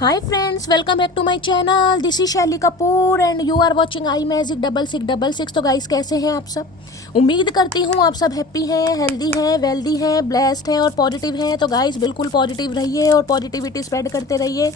Hi friends, welcome back to my channel. This is Shelly Kapoor and you are watching I magic 6666। तो guys, कैसे हैं आप सब? उम्मीद करती हूँ आप सब हैप्पी हैं, हेल्दी हैं, वेल्दी हैं, ब्लेस्ड हैं और पॉजिटिव हैं। तो गाइस, बिल्कुल पॉजिटिव रहिए और पॉजिटिविटी स्प्रेड करते रहिए।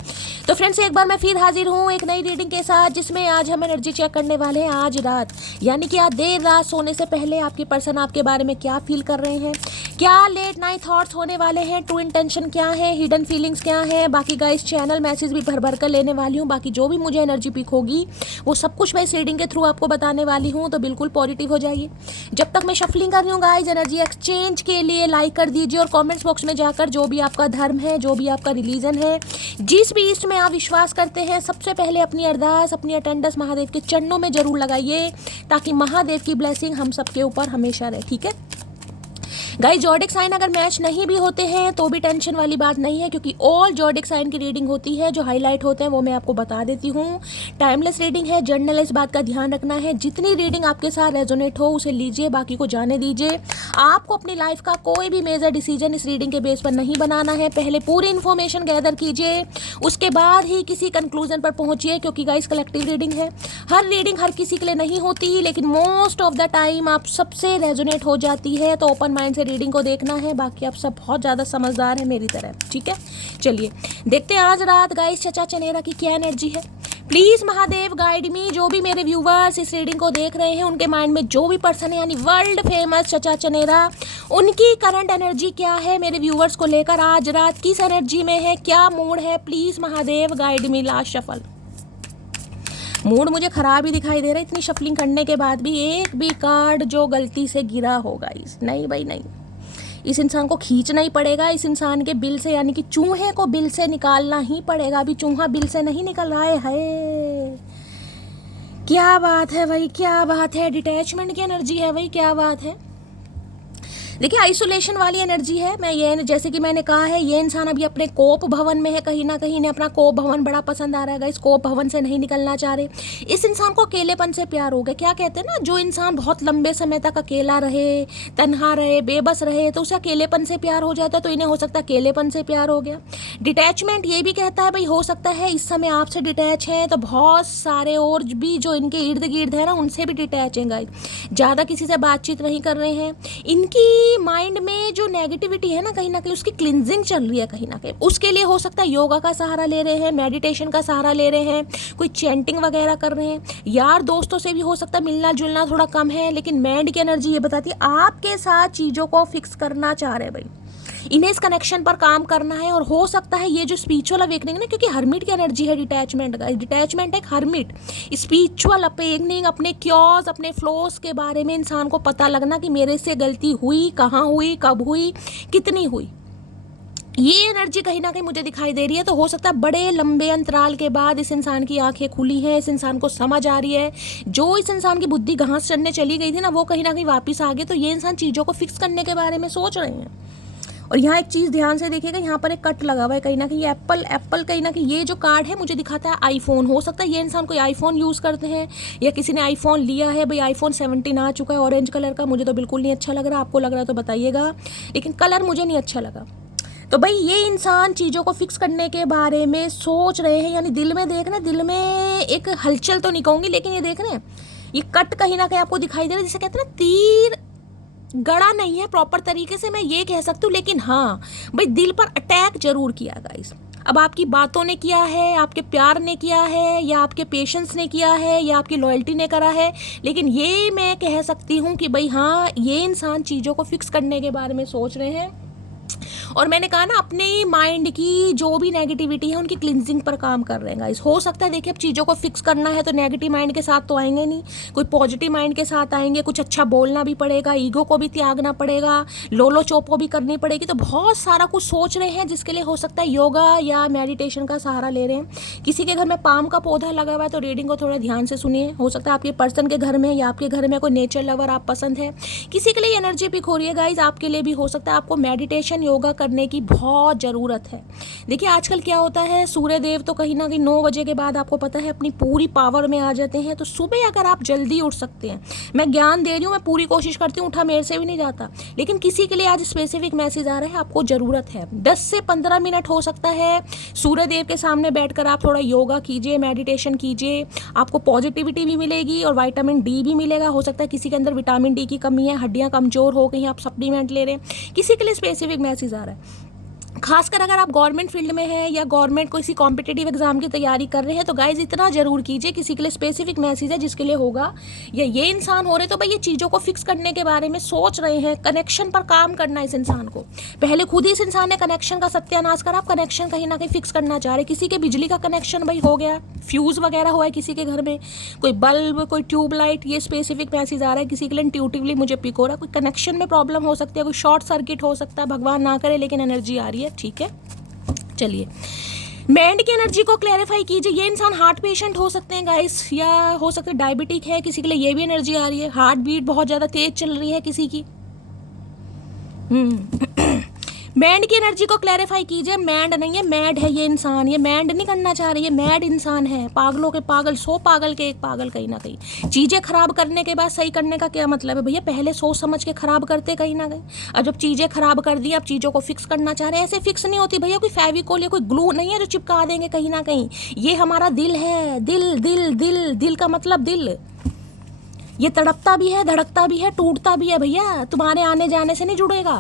तो फ्रेंड्स, एक बार मैं फिर हाजिर हूँ एक नई रीडिंग के साथ, जिसमें आज हम एनर्जी चेक करने वाले हैं आज रात, यानी कि आज देर रात सोने से पहले आपकी पर्सन आपके बारे में क्या फील कर रहे हैं, क्या लेट नाइट थॉट्स होने वाले हैं, ट्रू इंटेंशन क्या है, हिडन फीलिंग्स क्या है। बाकी गाइस, चैनल मैसेज भी भर भर कर लेने वाली हूँ। बाकी जो भी मुझे एनर्जी पिक होगी वो सब कुछ मैं इस रीडिंग के थ्रू आपको बताने वाली हूँ। तो बिल्कुल पॉजिटिव हो जाइए। जब तक मैं शफलिंग कर रही हूँ गाइस, एनर्जी एक्सचेंज के लिए लाइक कर दीजिए और कमेंट्स बॉक्स में जाकर जो भी आपका धर्म है, जो भी आपका रिलीजन है, जिस भी ईस्ट में आप विश्वास करते हैं, सबसे पहले अपनी अरदास, अपनी अटेंडेंस महादेव के चरणों में जरूर लगाइए, ताकि महादेव की ब्लेसिंग हम सबके ऊपर हमेशा रहे। ठीक है गाइस, जॉडिक साइन अगर मैच नहीं भी होते हैं तो भी टेंशन वाली बात नहीं है, क्योंकि ऑल जॉडिक साइन की रीडिंग होती है। जो हाईलाइट होते हैं वो मैं आपको बता देती हूँ। टाइमलेस रीडिंग है, जर्नल, इस बात का ध्यान रखना है। जितनी रीडिंग आपके साथ रेजोनेट हो उसे लीजिए, बाकी को जाने दीजिए। आपको अपनी लाइफ का कोई भी मेजर डिसीजन इस रीडिंग के बेस पर नहीं बनाना है। पहले पूरी इन्फॉर्मेशन गैदर कीजिए, उसके बाद ही किसी कंक्लूजन पर पहुंचिए, क्योंकि गाइस कलेक्टिव रीडिंग है। हर रीडिंग हर किसी के लिए नहीं होती, लेकिन मोस्ट ऑफ द टाइम आप सबसे रेजोनेट हो जाती है। तो ओपन माइंड से रीडिंग को देखना है। बाकी आप सब बहुत ज़्यादा समझदार हैं मेरी तरह। ठीक है, चलिए देखते हैं आज रात गाइस चचा चनेरा की क्या एनर्जी है। प्लीज़ महादेव गाइड मी। जो भी मेरे व्यूवर्स इस रीडिंग को देख रहे हैं, उनके माइंड में जो भी पर्सन है, यानी वर्ल्ड फेमस चचा चनेरा, उनकी करंट एनर्जी क्या है, मेरे व्यूवर्स को लेकर आज रात किस एनर्जी में है, क्या मूड है। Please Mahadev guide me. Last shuffle. Mood मुझे ख़राब ही दिखाई दे रहा है इतनी शफलिंग करने के बाद भी। एक भी कार्ड जो गलती से गिरा होगा इस, नहीं भाई नहीं, इस इंसान को खींचना ही पड़ेगा। इस इंसान के बिल से, यानी कि चूहे को बिल से निकालना ही पड़ेगा। अभी चूहा बिल से नहीं निकल रहा है। क्या बात है भाई, क्या बात है। डिटैचमेंट की एनर्जी है भाई, क्या बात है। देखिए, आइसोलेशन वाली एनर्जी है। मैं ये, जैसे कि मैंने कहा है, ये इंसान अभी अपने कोप भवन में है। कहीं ना कहीं इन्हें अपना कोप भवन बड़ा पसंद आ रहा है। इस कोप भवन से नहीं निकलना चाह रहे। इस इंसान को अकेलेपन से प्यार हो गया। क्या कहते हैं ना, जो इंसान बहुत लंबे समय तक अकेला रहे, तन्हा रहे, बेबस रहे, तो उसे अकेलेपन से प्यार हो जाता है। तो इन्हें हो सकता है अकेलेपन से प्यार हो गया। डिटैचमेंट ये भी कहता है भाई, हो सकता है इस समय आपसे डिटैच है तो बहुत सारे और भी जो इनके इर्द गिर्द है ना, उनसे भी डिटैच हैं गाइस। ज़्यादा किसी से बातचीत नहीं कर रहे हैं। इनकी माइंड में जो नेगेटिविटी है ना कहीं उसकी क्लिनजिंग चल रही है कहीं ना कहीं। उसके लिए हो सकता है योगा का सहारा ले रहे हैं, मेडिटेशन का सहारा ले रहे हैं, कोई चैंटिंग वगैरह कर रहे हैं। यार दोस्तों से भी हो सकता है मिलना जुलना थोड़ा कम है। लेकिन माइंड की एनर्जी ये बताती है आपके साथ चीज़ों को फिक्स करना चाह रहे हैं भाई। इन्हें इस कनेक्शन पर काम करना है। और हो सकता है ये जो स्पिरिचुअल अवेकनिंग ना, क्योंकि हर्मिट की एनर्जी है डिटैचमेंट का। डिटैचमेंट एक हर्मिट, स्पिरिचुअल अवेकनिंग, अपने क्योर्स, अपने फ्लॉस के बारे में इंसान को पता लगना कि मेरे से गलती हुई, कहाँ हुई, कब हुई, कितनी हुई। ये एनर्जी कहीं ना कहीं मुझे दिखाई दे रही है। तो हो सकता है बड़े लंबे अंतराल के बाद इस इंसान की आंखें खुली हैं, इस इंसान को समझ आ रही है। जो इस इंसान की बुद्धि घास चढ़ने चली गई थी ना, वो कहीं ना कहीं वापस आ गई। तो ये इंसान चीज़ों को फिक्स करने के बारे में सोच रहे हैं। और यहाँ एक चीज़ ध्यान से देखिएगा, यहाँ पर एक कट लगा हुआ है कहीं ना कहीं। एप्पल कहीं ना कहीं ये जो कार्ड है मुझे दिखाता है आईफोन। हो सकता है ये इंसान कोई आईफोन यूज़ करते हैं या किसी ने आईफोन लिया है भाई। आईफोन 17 आ चुका है ऑरेंज कलर का। मुझे तो बिल्कुल नहीं अच्छा लग रहा, आपको लग रहा है तो बताइएगा, लेकिन कलर मुझे नहीं अच्छा लगा। तो भाई ये इंसान चीज़ों को फिक्स करने के बारे में सोच रहे हैं, यानी दिल में देख रहे हैं, दिल में एक हलचल तो नहीं कहूँगी, लेकिन ये देख रहे हैं, ये कट कहीं ना कहीं आपको दिखाई दे रहा है, जिसे कहते हैं ना तीर गड़ा नहीं है प्रॉपर तरीके से, मैं ये कह सकती हूँ। लेकिन हाँ भाई, दिल पर अटैक जरूर किया गाइस। अब आपकी बातों ने किया है, आपके प्यार ने किया है, या आपके पेशेंस ने किया है, या आपकी लॉयल्टी ने करा है, लेकिन ये मैं कह सकती हूँ कि भाई हाँ, ये इंसान चीज़ों को फिक्स करने के बारे में सोच रहे हैं। और मैंने कहा ना, अपने माइंड की जो भी नेगेटिविटी है उनकी क्लिनजिंग पर काम कर रहे हैं गाइस। हो सकता है देखिए, अब चीज़ों को फिक्स करना है तो नेगेटिव माइंड के साथ तो आएंगे नहीं, कोई पॉजिटिव माइंड के साथ आएंगे। कुछ अच्छा बोलना भी पड़ेगा, ईगो को भी त्यागना पड़ेगा, लोलो चोपो भी करनी पड़ेगी। तो बहुत सारा कुछ सोच रहे हैं, जिसके लिए हो सकता है योगा या मेडिटेशन का सहारा ले रहे हैं। किसी के घर में पाम का पौधा लगा हुआ है तो रीडिंग को थोड़ा ध्यान से सुनिए। हो सकता है आपके पर्सन के घर में या आपके घर में कोई नेचर लवर आप पसंद है, किसी के लिए एनर्जी पिक हो रही है गाइज। आपके लिए भी हो सकता है आपको मेडिटेशन योगा करने की बहुत ज़रूरत है। देखिए आजकल क्या होता है, सूर्य देव तो कहीं ना कहीं 9 बजे के बाद आपको पता है अपनी पूरी पावर में आ जाते हैं। तो सुबह अगर आप जल्दी उठ सकते हैं, मैं ज्ञान दे रही हूँ, मैं पूरी कोशिश करती हूँ, उठा मेरे से भी नहीं जाता, लेकिन किसी के लिए आज स्पेसिफिक मैसेज आ रहा है, आपको ज़रूरत है 10 से 15 मिनट हो सकता है सूर्य देव के सामने बैठकर आप थोड़ा योगा कीजिए, मेडिटेशन कीजिए, आपको पॉजिटिविटी भी मिलेगी और विटामिन डी भी मिलेगा। हो सकता है किसी के अंदर विटामिन डी की कमी है, हड्डियाँ कमज़ोर हो गई, आप सप्लीमेंट ले रहे हैं, किसी के लिए स्पेसिफिक मैसेज आ रहा है। खासकर अगर आप गवर्नमेंट फील्ड में हैं या गवर्नमेंट किसी कॉम्पिटिटिव एग्जाम की तैयारी कर रहे हैं, तो गाइज इतना जरूर कीजिए, किसी के लिए स्पेसिफिक मैसेज है जिसके लिए होगा, या ये इंसान हो रहे तो भाई ये चीज़ों को फिक्स करने के बारे में सोच रहे हैं, कनेक्शन पर काम करना है इस इंसान को। पहले खुद ही इस इंसान ने कनेक्शन का सत्यानाश करा, आप कनेक्शन कहीं ना कहीं फिक्स करना चाह रहे। किसी के बिजली का कनेक्शन भाई हो गया, फ्यूज़ वगैरह हुआ है किसी के घर में, कोई बल्ब, कोई ट्यूबलाइट, ये स्पेसिफिक मैसेज आ रहा है। किसी के लिए इंट्यूटिवली मुझे पिक हो रहा है, कोई कनेक्शन में प्रॉब्लम हो सकती है, कोई शॉर्ट सर्किट हो सकता है, भगवान ना करे, लेकिन एनर्जी आ रही है, ठीक है। चलिए माइंड की एनर्जी को क्लैरिफाई कीजिए। ये इंसान हार्ट पेशेंट हो सकते हैं गाइस, या हो सकता है डायबिटिक है, किसी के लिए ये भी एनर्जी आ रही है, हार्ट बीट बहुत ज़्यादा तेज चल रही है किसी की। मैंड की एनर्जी को क्लैरिफाई कीजिए। मैंड नहीं है, मैड है ये इंसान, ये मैंड नहीं करना चाह रही है, मैड इंसान है, पागलों के पागल, 100 पागल के एक पागल कहीं ना कहीं। चीज़ें खराब करने के बाद सही करने का क्या मतलब है भैया, पहले सोच समझ के खराब करते कहीं ना कहीं, और जब चीज़ें खराब कर दी, अब चीज़ों को फिक्स करना चाह रहे हैं। ऐसे फिक्स नहीं होती भैया, कोई फेविकोल या कोई ग्लू नहीं है जो चिपका देंगे कहीं ना कहीं। ये हमारा दिल है, दिल दिल दिल, दिल का मतलब दिल, ये तड़पता भी है, धड़कता भी है, टूटता भी है भैया, तुम्हारे आने जाने से नहीं जुड़ेगा।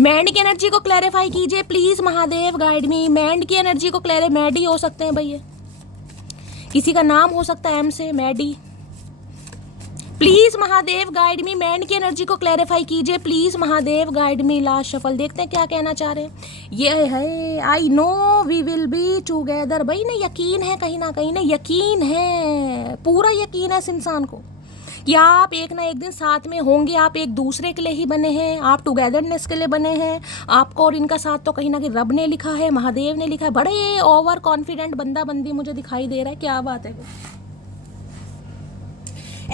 मैंड की एनर्जी को क्लैरिफाई कीजिए please Mahadev, guide me. Mind की एनर्जी को मैडी हो सकते हैं भैया, किसी का नाम हो सकता है एम से, मैडी। Please Mahadev guide me, mind की एनर्जी को क्लैरिफाई कीजिए please Mahadev, guide me. Last shuffle देखते हैं क्या कहना चाह रहे हैं। ये है I know we will be together, भाई ना यकीन है कहीं ना कहीं, ना यकीन है, पूरा यकीन है इस इंसान को कि आप एक ना एक दिन साथ में होंगे। आप एक दूसरे के लिए ही बने हैं, आप टुगेदरनेस के लिए बने हैं। आपको और इनका साथ तो कहीं ना कहीं रब ने लिखा है, महादेव ने लिखा है। बड़े ओवर कॉन्फिडेंट बंदा बंदी मुझे दिखाई दे रहा है, क्या बात है।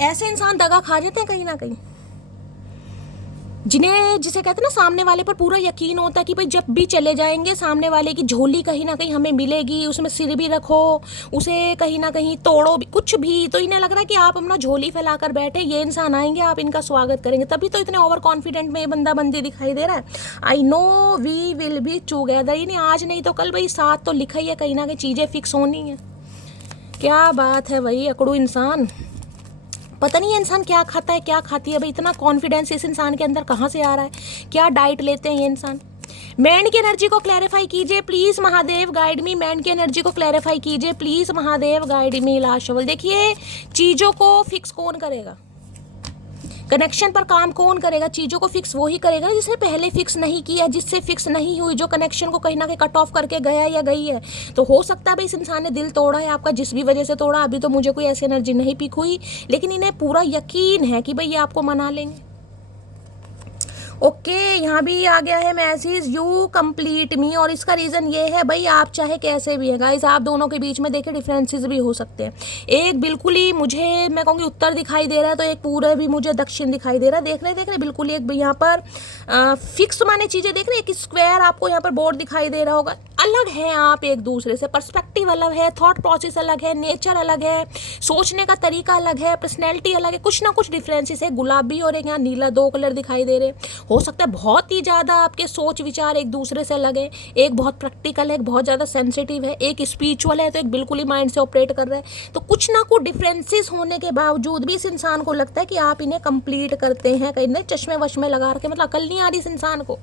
ऐसे इंसान दगा खा जाते हैं कहीं ना कहीं, जिन्हें जिसे कहते हैं ना सामने वाले पर पूरा यकीन होता है कि भाई जब भी चले जाएंगे सामने वाले की झोली कहीं ना कहीं हमें मिलेगी, उसमें सिर भी रखो, उसे कहीं ना कहीं तोड़ो भी, कुछ भी, तो इन्हें लग रहा है कि आप अपना झोली फैलाकर बैठे, ये इंसान आएंगे, आप इनका स्वागत करेंगे। तभी तो इतने ओवर कॉन्फिडेंट में ये बंदा बंदी दिखाई दे रहा है। I know we will be together, यानी आज नहीं तो कल भाई साथ तो लिखा ही है, कहीं ना कहीं चीज़ें फिक्स होनी है। क्या बात है भाई, अकड़ू इंसान, पता नहीं ये इंसान क्या खाता है क्या खाती है भाई, इतना कॉन्फिडेंस इस इंसान के अंदर कहाँ से आ रहा है, क्या डाइट लेते हैं ये इंसान। मैंड की एनर्जी को क्लैरिफाई कीजिए please Mahadev, guide me. Mind की एनर्जी को क्लैरिफाई कीजिए please Mahadev, guide me. Last shuffle देखिए, चीज़ों को फिक्स कौन करेगा, कनेक्शन पर काम कौन करेगा, चीज़ों को फिक्स वही करेगा जिसने पहले फिक्स नहीं किया, जिससे फिक्स नहीं हुई, जो कनेक्शन को कहीं ना कहीं कट ऑफ करके गया या गई है। तो हो सकता है भाई इस इंसान ने दिल तोड़ा है आपका, जिस भी वजह से तोड़ा, अभी तो मुझे कोई ऐसी एनर्जी नहीं पिक हुई, लेकिन इन्हें पूरा यकीन है कि भाई ये आपको मना लेंगे। ओके यहाँ भी आ गया है मैसेज, यू कंप्लीट मी, और इसका रीज़न ये है भाई आप चाहे कैसे भी है गाइस, आप दोनों के बीच में देखिए डिफरेंसेस भी हो सकते हैं। एक बिल्कुल ही मुझे मैं कहूँगी उत्तर दिखाई दे रहा है, तो एक पूरा भी मुझे दक्षिण दिखाई दे रहा है। देख रहे बिल्कुल ही एक यहाँ पर फिक्स माने चीज़ें देख रहे हैं, एक स्क्वायर आपको यहाँ पर बोर्ड दिखाई दे रहा होगा। अलग है आप एक दूसरे से, पर्सपेक्टिव अलग है, थॉट प्रोसेस अलग है, नेचर अलग है, सोचने का तरीका अलग है, पर्सनैलिटी अलग है, कुछ ना कुछ डिफरेंसेस है। गुलाबी और एक यहाँ नीला, 2 कलर दिखाई दे रहे। हो सकता है बहुत ही ज़्यादा आपके सोच विचार एक दूसरे से अलग है, एक बहुत प्रैक्टिकल है, एक बहुत ज़्यादा सेंसिटिव है, एक स्पिरिचुअल है, तो एक बिल्कुल ही माइंड से ऑपरेट कर रहा है। तो कुछ ना कुछ डिफरेंसेस होने के बावजूद भी इस इंसान को लगता है कि आप इन्हें कंप्लीट करते हैं, कहीं नहीं चश्मे वश्मे लगा रखे, मतलब अकल नहीं आ रही इस इंसान को।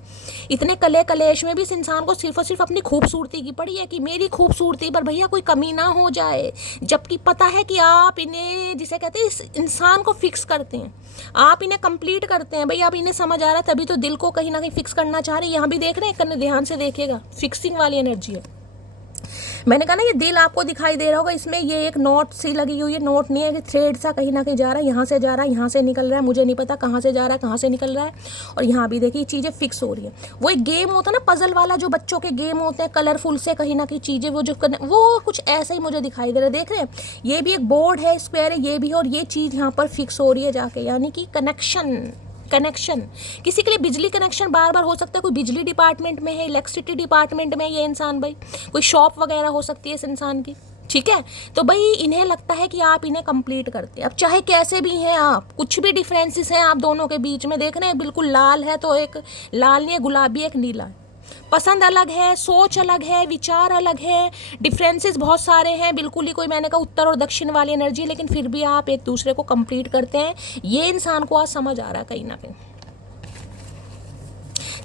इतने कले कलेश में भी इस इंसान को सिर्फ और सिर्फ अपनी खूबसूरती की पड़ी है कि मेरी खूबसूरती पर भैया कोई कमी ना हो जाए, जबकि पता है कि आप इन्हें जिसे कहते हैं इस इंसान को फिक्स करते हैं, आप इन्हें कंप्लीट करते हैं। भाई आप इन्हें समझ आ रहा है, तभी तो दिल को कहीं ना कहीं फिक्स करना चाह रहे हैं। यहाँ भी देख रहे हैं, कन्ने ध्यान से देखिएगा, फिक्सिंग वाली एनर्जी है। मैंने कहा ना ये दिल आपको दिखाई दे रहा होगा, इसमें ये एक नोट सी लगी हुई है, नोट नहीं है कि थ्रेड सा कहीं ना कहीं जा रहा है, यहाँ से जा रहा है, यहाँ से निकल रहा है, मुझे नहीं पता कहाँ से जा रहा है कहाँ से निकल रहा है। और यहाँ भी देखिए चीज़ें फिक्स हो रही है। वो एक गेम होता है ना पजल वाला, जो बच्चों के गेम होते हैं कलरफुल से, कहीं ना कहीं चीज़ें वो कुछ ऐसा ही मुझे दिखाई दे रहा है। देख रहे हैं ये भी एक बोर्ड है, स्क्वायर है ये भी, और ये चीज़ यहाँ पर फिक्स हो रही है जाके, यानी कि कनेक्शन, किसी के लिए बिजली कनेक्शन बार बार हो सकता है, कोई बिजली डिपार्टमेंट में है, इलेक्ट्रिसिटी डिपार्टमेंट में ये इंसान भाई, कोई शॉप वगैरह हो सकती है इस इंसान की, ठीक है। तो भाई इन्हें लगता है कि आप इन्हें कंप्लीट करते हैं। अब चाहे कैसे भी हैं आप, कुछ भी डिफरेंसेस हैं आप दोनों के बीच में, देख रहे हैं बिल्कुल लाल है तो एक लाल नहीं है, गुलाबी एक नीला है, पसंद अलग है, सोच अलग है, विचार अलग है, डिफरेंसेस बहुत सारे हैं, बिल्कुल ही कोई मैंने कहा उत्तर और दक्षिण वाली एनर्जी, लेकिन फिर भी आप एक दूसरे को कंप्लीट करते हैं। ये इंसान को आज समझ आ रहा है कहीं ना कहीं।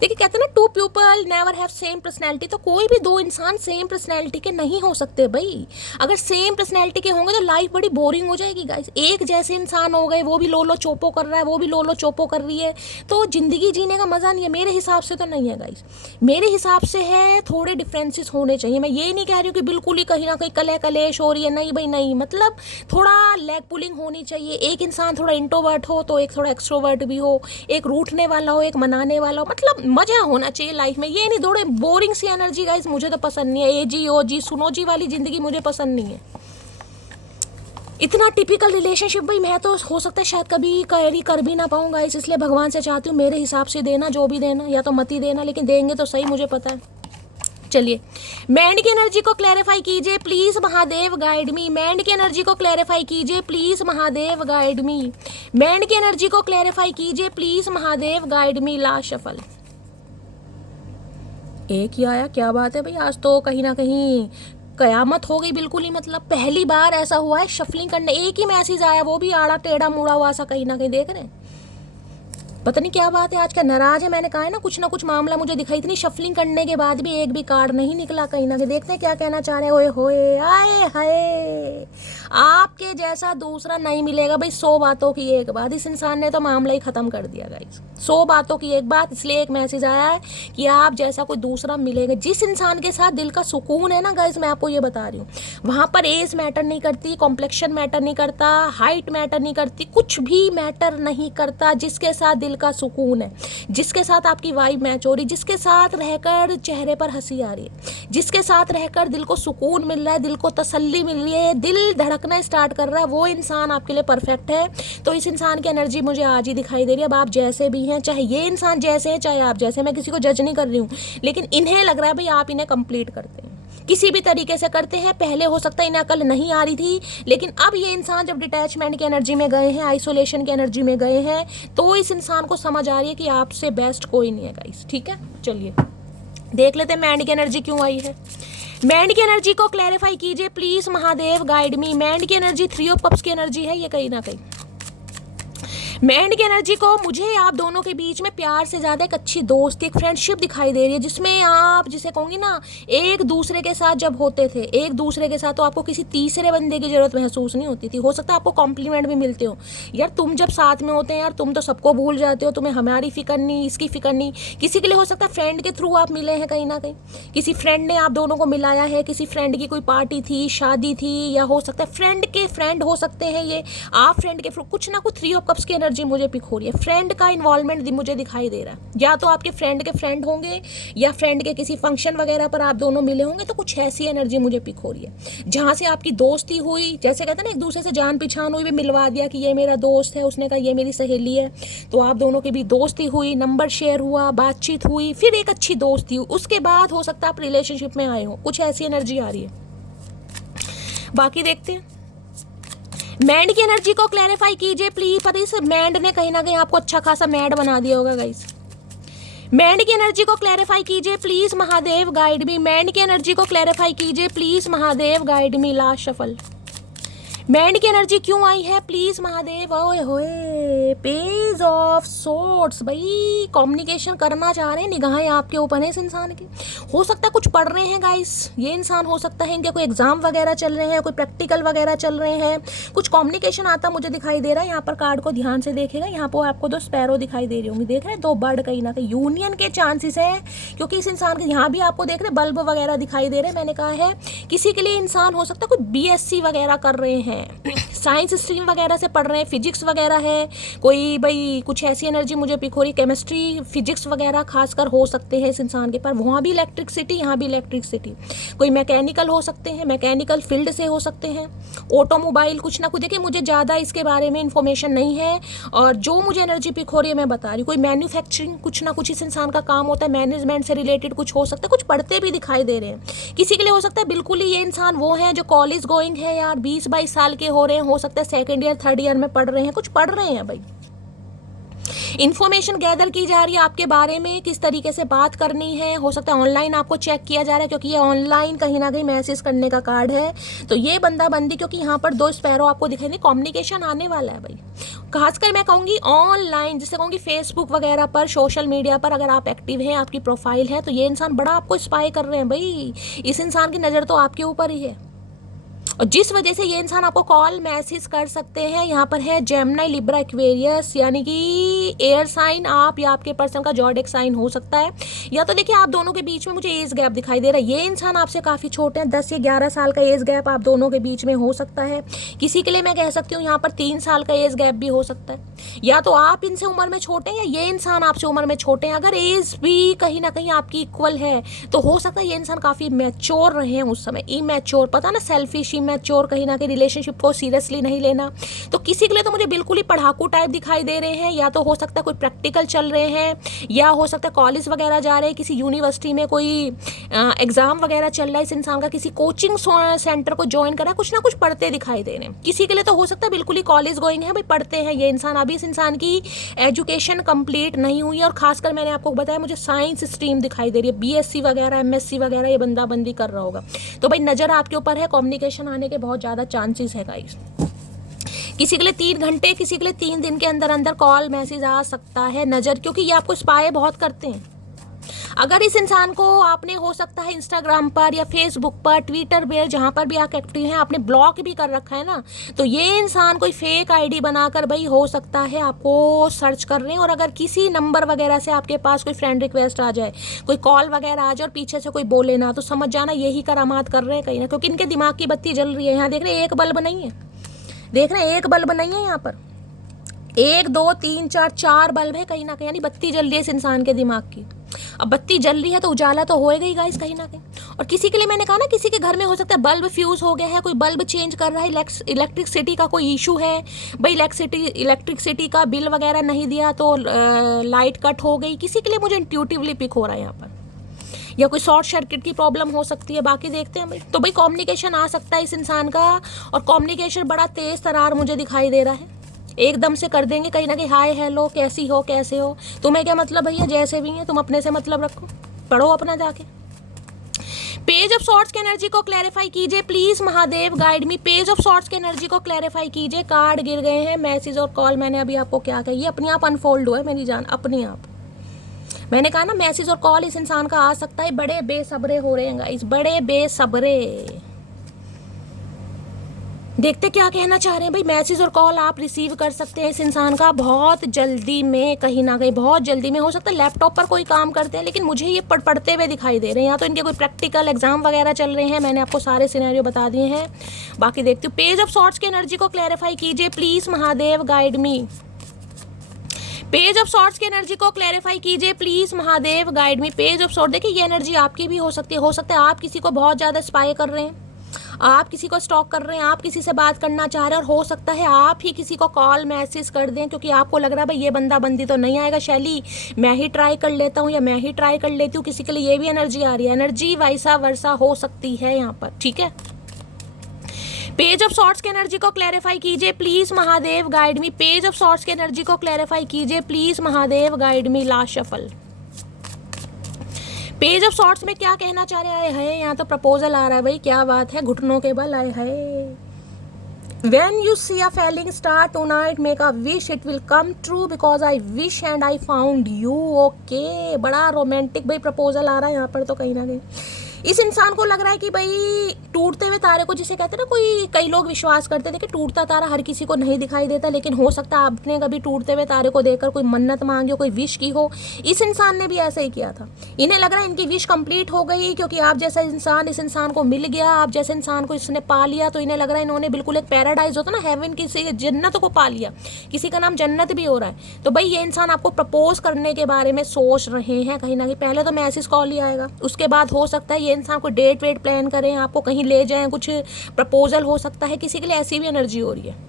देखिए कहते हैं ना, two people never have same personality, तो कोई भी दो इंसान सेम पर्सनैलिटी के नहीं हो सकते भाई। अगर सेम पर्सनैलिटी के होंगे तो लाइफ बड़ी बोरिंग हो जाएगी गाइस। एक जैसे इंसान हो गए, वो भी लोलो चोपो कर रहा है, वो भी लोलो चोपो कर रही है, तो ज़िंदगी जीने का मज़ा नहीं है। मेरे हिसाब से तो नहीं है गाइस, मेरे हिसाब से है थोड़े डिफरेंसेस होने चाहिए। मैं ये नहीं कह रही हूँ कि बिल्कुल ही कहीं ना कहीं कले कलेश हो रही है, नहीं भाई नहीं, मतलब थोड़ा लेग पुलिंग होनी चाहिए। एक इंसान थोड़ा इंट्रोवर्ट हो तो एक थोड़ा एक्सट्रोवर्ट भी हो, एक रूठने वाला हो, एक मनाने वाला हो, मतलब मजा होना चाहिए लाइफ में। ये नहीं थोड़े बोरिंग सी एनर्जी गाइस, मुझे तो पसंद नहीं है। ए जी ओ जी सुनो जी वाली जिंदगी मुझे पसंद नहीं है। इतना टिपिकल रिलेशनशिप भाई मैं तो हो सकता है शायद कभी कैरी कर भी ना पाऊँ गाइस, इसलिए भगवान से चाहती हूँ मेरे हिसाब से देना, जो भी देना, या तो मत ही देना, लेकिन देंगे तो सही, मुझे पता है। चलिए, मैंड की एनर्जी को क्लैरिफाई कीजिए please Mahadev guide me. Mind की एनर्जी को क्लैरिफाई कीजिए please Mahadev guide me. Mind की एनर्जी को क्लैरिफाई कीजिए please Mahadev guide me. Last shuffle एक ही आया, क्या बात है भाई, आज तो कहीं ना कहीं कयामत हो गई बिल्कुल ही। मतलब पहली बार ऐसा हुआ है शफलिंग करने, एक ही मैसेज आया, वो भी आड़ा टेढ़ा मुड़ा हुआ सा, कहीं ना कहीं देख रहे हैं। पता नहीं क्या बात है, आज का नाराज है। मैंने कहा है ना कुछ मामला मुझे दिखाई, इतनी शफलिंग करने के बाद भी एक भी कार्ड नहीं निकला कहीं ना कहीं। देखते हैं क्या कहना चाह रहे हैं। ओए होए आए हाय, आपके जैसा दूसरा नहीं मिलेगा भाई। 100 बातों की एक बात, इस इंसान ने तो मामला ही खत्म कर दिया गाइस। 100 बातों की एक बात, इसलिए एक मैसेज आया है कि आप जैसा कोई दूसरा मिलेगा। जिस इंसान के साथ दिल का सुकून है ना गाइस, मैं आपको ये बता रही हूँ, वहाँ पर एज मैटर नहीं करती, कॉम्प्लेक्शन मैटर नहीं करता, हाइट मैटर नहीं करती, कुछ भी मैटर नहीं करता। जिसके साथ दिल का सुकून है, जिसके साथ आपकी वाइब मैच हो रही, जिसके साथ रहकर चेहरे पर हंसी आ रही है, जिसके साथ रहकर दिल को सुकून मिल रहा है, दिल को तसल्ली मिल रही है, दिल धड़कना स्टार्ट कर रहा है, वो इंसान आपके लिए परफेक्ट है। तो इस इंसान की एनर्जी मुझे आज ही दिखाई दे रही है। अब आप जैसे भी हैं, चाहे ये इंसान जैसे है, चाहे आप जैसे, मैं किसी को जज नहीं कर रही हूँ, लेकिन इन्हें लग रहा है भाई आप इन्हें कंप्लीट करते हैं, किसी भी तरीके से करते हैं। पहले हो सकता है इन्हें अकल नहीं आ रही थी, लेकिन अब ये इंसान जब डिटैचमेंट की एनर्जी में गए हैं, आइसोलेशन की एनर्जी में गए हैं, तो इस इंसान को समझ आ रही है कि आपसे बेस्ट कोई नहीं है गाइस। ठीक है, चलिए देख लेते हैं मैंड की एनर्जी क्यों आई है। मैंड की एनर्जी को क्लैरिफाई कीजिए please Mahadev guide me. Mind की एनर्जी 3 ऑफ कप्स की एनर्जी है ये कहीं ना कहीं। मैंड की एनर्जी को मुझे आप दोनों के बीच में प्यार से ज़्यादा एक अच्छी दोस्ती, एक फ्रेंडशिप दिखाई दे रही है, जिसमें आप जिसे कहूँगी ना, एक दूसरे के साथ जब होते थे एक दूसरे के साथ, तो आपको किसी तीसरे बंदे की ज़रूरत महसूस नहीं होती थी। हो सकता है आपको कॉम्प्लीमेंट भी मिलते हो, यार तुम जब साथ में होते हैं यार तुम तो सबको भूल जाते हो, तुम्हें हमारी फिक्र नहीं, इसकी फिक्र नहीं। किसी के लिए हो सकता है फ्रेंड के थ्रू आप मिले हैं कहीं ना कहीं, किसी फ्रेंड ने आप दोनों को मिलाया है, किसी फ्रेंड की कोई पार्टी थी, शादी थी, या हो सकता है फ्रेंड के फ्रेंड हो सकते हैं ये, आप फ्रेंड के कुछ ना कुछ 3 ऑफ कप्स की एनर्जी मुझे पिक हो रही है। फ्रेंड का इन्वॉल्वमेंट मुझे दिखाई दे रहा है, या तो आपके फ्रेंड के फ्रेंड होंगे, या फ्रेंड के किसी फंक्शन वगैरह पर आप दोनों मिले होंगे। तो कुछ ऐसी एनर्जी मुझे पिक हो रही है जहां से आपकी दोस्ती हुई, जैसे कहते हैं ना एक दूसरे से जान पहचान हुई, भी मिलवा दिया कि ये मेरा दोस्त है, उसने कहा ये मेरी सहेली है, तो आप दोनों की भी दोस्ती हुई, नंबर शेयर हुआ, बातचीत हुई, फिर एक अच्छी दोस्ती हुई, उसके बाद हो सकता है आप रिलेशनशिप में आए हो। कुछ ऐसी एनर्जी आ रही है, बाकी देखते हैं। मैंड की एनर्जी को क्लैरिफाई कीजिए प्लीज। पता है मैंड ने कहीं ना कहीं आपको अच्छा खासा मैड बना दिया होगा गाइस। मैंड की एनर्जी को क्लैरिफाई कीजिए please Mahadev guide me. Mind की एनर्जी को क्लैरिफाई कीजिए please Mahadev guide me. Last shuffle, mind की एनर्जी क्यों आई है प्लीज महादेव। ओए होए, पेज ऑफ सोर्ड्स, भाई कम्युनिकेशन करना चाह रहे हैं, निगाहें आपके ऊपर है इस इंसान की। हो सकता है कुछ पढ़ रहे हैं गाइस ये इंसान, हो सकता है इनके कोई एग्जाम वगैरह चल रहे हैं, कोई प्रैक्टिकल वगैरह चल रहे हैं, कुछ कम्युनिकेशन आता मुझे दिखाई दे रहा है। यहाँ पर कार्ड को ध्यान से देखेगा, यहाँ पर आपको 2 स्पैरो दिखाई दे रही होंगी, देख रहे हैं 2 बर्ड, कहीं ना कहीं यूनियन के चांसेस हैं, क्योंकि इस इंसान के यहाँ भी आपको देख रहे बल्ब वगैरह दिखाई दे रहे हैं। मैंने कहा है किसी के लिए इंसान हो सकता है कोई BSc वगैरह कर रहे हैं, साइंस स्ट्रीम वगैरह से पढ़ रहे हैं, फिजिक्स वगैरह है, कोई भाई कुछ ऐसी एनर्जी मुझे पिक हो रही, केमिस्ट्री फिजिक्स वगैरह खासकर हो सकते हैं इस इंसान के पास, वहाँ भी इलेक्ट्रिसिटी, यहाँ भी इलेक्ट्रिसिटी। कोई मैकेनिकल हो सकते हैं, मैकेनिकल फील्ड से हो सकते हैं, ऑटोमोबाइल, कुछ ना कुछ। देखिए मुझे ज़्यादा इसके बारे में इंफॉर्मेशन नहीं है, और जो मुझे एनर्जी पिक हो रही है मैं बता रही हूँ। कोई मैन्युफैक्चरिंग, कुछ ना कुछ इस इंसान का काम होता है, मैनेजमेंट से रिलेटेड कुछ हो सकता है, कुछ पढ़ते भी दिखाई दे रहे हैं। किसी के लिए हो सकता है बिल्कुल ही ये इंसान वो है जो कॉलेज गोइंग है यार, 20-22 साल के हो रहे हैं, हो सकता है सेकेंड ईयर थर्ड ईयर में पढ़ रहे हैं, कुछ पढ़ रहे हैं भाई। इन्फॉर्मेशन गैदर की जा रही है आपके बारे में, किस तरीके से बात करनी है, हो सकता है ऑनलाइन आपको चेक किया जा रहा है, क्योंकि ये ऑनलाइन कहीं ना कहीं मैसेज करने का कार्ड है। तो ये बंदा बंदी, क्योंकि यहाँ पर 2 स्पैरो आपको दिखाई दे, कम्युनिकेशन आने वाला है भाई। खासकर मैं कहूँगी ऑनलाइन, जिसे कहूँगी फेसबुक वगैरह पर, सोशल मीडिया पर अगर आप एक्टिव हैं, आपकी प्रोफाइल है, तो ये इंसान बड़ा आपको स्पाई कर रहे हैं भाई। इस इंसान की नज़र तो आपके ऊपर ही है, और जिस वजह से ये इंसान आपको कॉल मैसेज कर सकते हैं। यहाँ पर है जेमिनी, लिब्रा, एक्वेरियस, यानी कि एयर साइन आप या आपके पर्सन का जॉडिक साइन हो सकता है। या तो देखिए आप दोनों के बीच में मुझे एज गैप दिखाई दे रहा है, ये इंसान आपसे काफ़ी छोटे हैं, 10 से 11 साल का एज गैप आप दोनों के बीच में हो सकता है। किसी के लिए मैं कह सकती हूँ यहाँ पर 3 साल का एज गैप भी हो सकता है। या तो आप इनसे उम्र में छोटे हैं, या ये इंसान आपसे उम्र में छोटे हैं। अगर एज भी कहीं ना कहीं आपकी इक्वल है, तो हो सकता है ये इंसान काफ़ी मैच्योर रहे हैं उस समय, इमैच्योर, पता ना, सेल्फिश, इमैच्योर, कहीं ना कहीं रिलेशनशिप को सीरियसली नहीं लेना। तो किसी के लिए तो मुझे बिल्कुल ही पढ़ाकू टाइप दिखाई दे रहे हैं, या तो हो सकता है कोई प्रैक्टिकल चल रहे हैं, या हो सकता है कॉलेज वगैरह जा रहे हैं, किसी यूनिवर्सिटी में कोई एग्जाम वगैरह चल रहा है इस इंसान का, किसी कोचिंग सेंटर को ज्वाइन करा, कुछ ना कुछ पढ़ते दिखाई दे रहे हैं। किसी के लिए तो हो सकता है बिल्कुल ही कॉलेज गोइंग है भाई, पढ़ते हैं ये इंसान। अभी इस इंसान की एजुकेशन कंप्लीट नहीं हुई है, और खासकर मैंने आपको बताया मुझे साइंस स्ट्रीम दिखाई दे रही है, बीएससी वगैरह, एमएससी वगैरह ये बंदा बंदी कर रहा होगा। तो भाई नज़र आपके ऊपर है, कम्युनिकेशन आने के बहुत ज़्यादा चांसेस है गाइस। किसी के लिए 3 घंटे, किसी के लिए 3 दिन के अंदर अंदर कॉल मैसेज आ सकता है नज़र, क्योंकि ये आपको स्पाई बहुत करते हैं। अगर इस इंसान को आपने, हो सकता है इंस्टाग्राम पर या फेसबुक पर, ट्विटर पर, जहाँ पर भी आप एक्टिव हैं, आपने ब्लॉक भी कर रखा है ना, तो ये इंसान कोई फेक आईडी बनाकर भाई हो सकता है आपको सर्च कर रहे हैं। और अगर किसी नंबर वगैरह से आपके पास कोई फ्रेंड रिक्वेस्ट आ जाए, कोई कॉल वगैरह आ जाए और पीछे से कोई बोले ना, तो समझ जाना यही करामात कर रहे हैं कहीं ना, क्योंकि इनके दिमाग की बत्ती जल रही है। यहाँ देख रहे हैं एक बल्ब नहीं है, देख रहे हैं एक बल्ब नहीं है, यहाँ पर 1 2 3 4 बल्ब है कहीं ना कहीं, यानी बत्ती जल रही है इस इंसान के दिमाग की। अब बत्ती जल रही है तो उजाला तो होएगा ही गाइस कहीं ना कहीं। और किसी के लिए मैंने कहा ना, किसी के घर में हो सकता है बल्ब फ्यूज हो गया है, कोई बल्ब चेंज कर रहा है, इलेक्ट्रिसिटी का कोई इशू है भाई, इलेक्ट्रिसिटी का बिल वगैरह नहीं दिया तो लाइट कट हो गई। किसी के लिए मुझे इंट्यूटिवली पिक हो रहा है यहाँ पर, या कोई शॉर्ट सर्किट की प्रॉब्लम हो सकती है। बाकी देखते हैं भाई। तो भाई कम्युनिकेशन आ सकता है इस इंसान का, और कम्युनिकेशन बड़ा तेज तरार मुझे दिखाई दे रहा है, एकदम से कर देंगे कहीं ना कहीं, हाय हेलो कैसी हो, कैसे हो, तुम्हें क्या मतलब भैया, जैसे भी हैं तुम अपने से मतलब रखो, पढ़ो अपना जाके। पेज ऑफ सॉर्ट्स की एनर्जी को क्लैरिफाई कीजिए please, Mahadev guide me. Page of swords की एनर्जी को क्लैरिफाई कीजिए। कार्ड गिर गए हैं, मैसेज और कॉल मैंने अभी आपको क्या कही, अपने आप अनफोल्ड हुआ है मेरी जान, अपने आप। मैंने कहा ना मैसेज और कॉल इस इंसान का आ सकता है। बड़े बेसब्रे हो रहे हैं गाइस, बड़े बेसब्रे। देखते क्या कहना चाह रहे हैं भाई। मैसेज और कॉल आप रिसीव कर सकते हैं इस इंसान का बहुत जल्दी में, कहीं ना कहीं बहुत जल्दी में। हो सकता है लैपटॉप पर कोई काम करते हैं, लेकिन मुझे ये पढ़ते हुए दिखाई दे रहे हैं, या तो इनके कोई प्रैक्टिकल एग्जाम वगैरह चल रहे हैं। मैंने आपको सारे सिनेरियो बता दिए हैं, बाकी देखती हूँ। पेज ऑफ सॉर्ट्स की एनर्जी को क्लैरिफाई कीजिए please, Mahadev guide me. Page of swords की एनर्जी को क्लैरिफाई कीजिए please, Mahadev guide me. Page of sword, देखिए ये एनर्जी आपकी भी हो सकती है। हो सकता है आप किसी को बहुत ज़्यादा स्पाई कर रहे हैं, आप किसी को स्टॉक कर रहे हैं, आप किसी से बात करना चाह रहे हैं, और हो सकता है आप ही किसी को कॉल मैसेज कर दें, क्योंकि आपको लग रहा है भाई ये बंदा बंदी तो नहीं आएगा, शैली मैं ही ट्राई कर लेता हूँ, या मैं ही ट्राई कर लेती हूँ। किसी के लिए ये भी एनर्जी आ रही है, एनर्जी वैसा वर्षा हो सकती है यहाँ पर, ठीक है। पेज ऑफ सॉर्ट्स की एनर्जी को क्लैरिफाई कीजिए please, Mahadev guide me. Page of swords की एनर्जी को क्लैरिफाई कीजिए please, Mahadev guide me. Last shuffle. Page of swords में क्या कहना चाह रहे हैं? यहाँ तो प्रपोजल आ रहा है भाई, क्या बात है, घुटनों के बल आए है। When you see a falling star tonight, make a wish, it will come true because I wish and I found you. Okay, बड़ा रोमांटिक भाई प्रपोजल आ रहा है यहाँ पर तो कहीं ना कहीं। इस इंसान को लग रहा है कि भाई टूटते हुए तारे को, जिसे कहते हैं ना, कोई कई लोग विश्वास करते थे कि टूटता तारा हर किसी को नहीं दिखाई देता, लेकिन हो सकता है आपने कभी टूटते हुए तारे को देखकर कोई मन्नत मांगी हो, कोई विश की हो। इस इंसान ने भी ऐसा ही किया था। इन्हें लग रहा है इनकी विश कंप्लीट हो गई, क्योंकि आप जैसा इंसान इस इंसान को मिल गया, आप जैसे इंसान को इसने पा लिया, तो इन्हें लग रहा है इन्होंने बिल्कुल एक पैराडाइज होता ना, हेवन, किसी जन्नत को पा लिया। किसी का नाम जन्नत भी हो रहा है। तो भाई ये इंसान आपको प्रपोज करने के बारे में सोच रहे हैं कहीं ना कहीं। पहले तो मैसेज कॉल ही आएगा, उसके बाद हो सकता है ये इंसान को डेट वेट प्लान करें, आपको कहीं ले जाएं, कुछ प्रपोजल हो सकता है। किसी के लिए ऐसी भी एनर्जी हो रही है।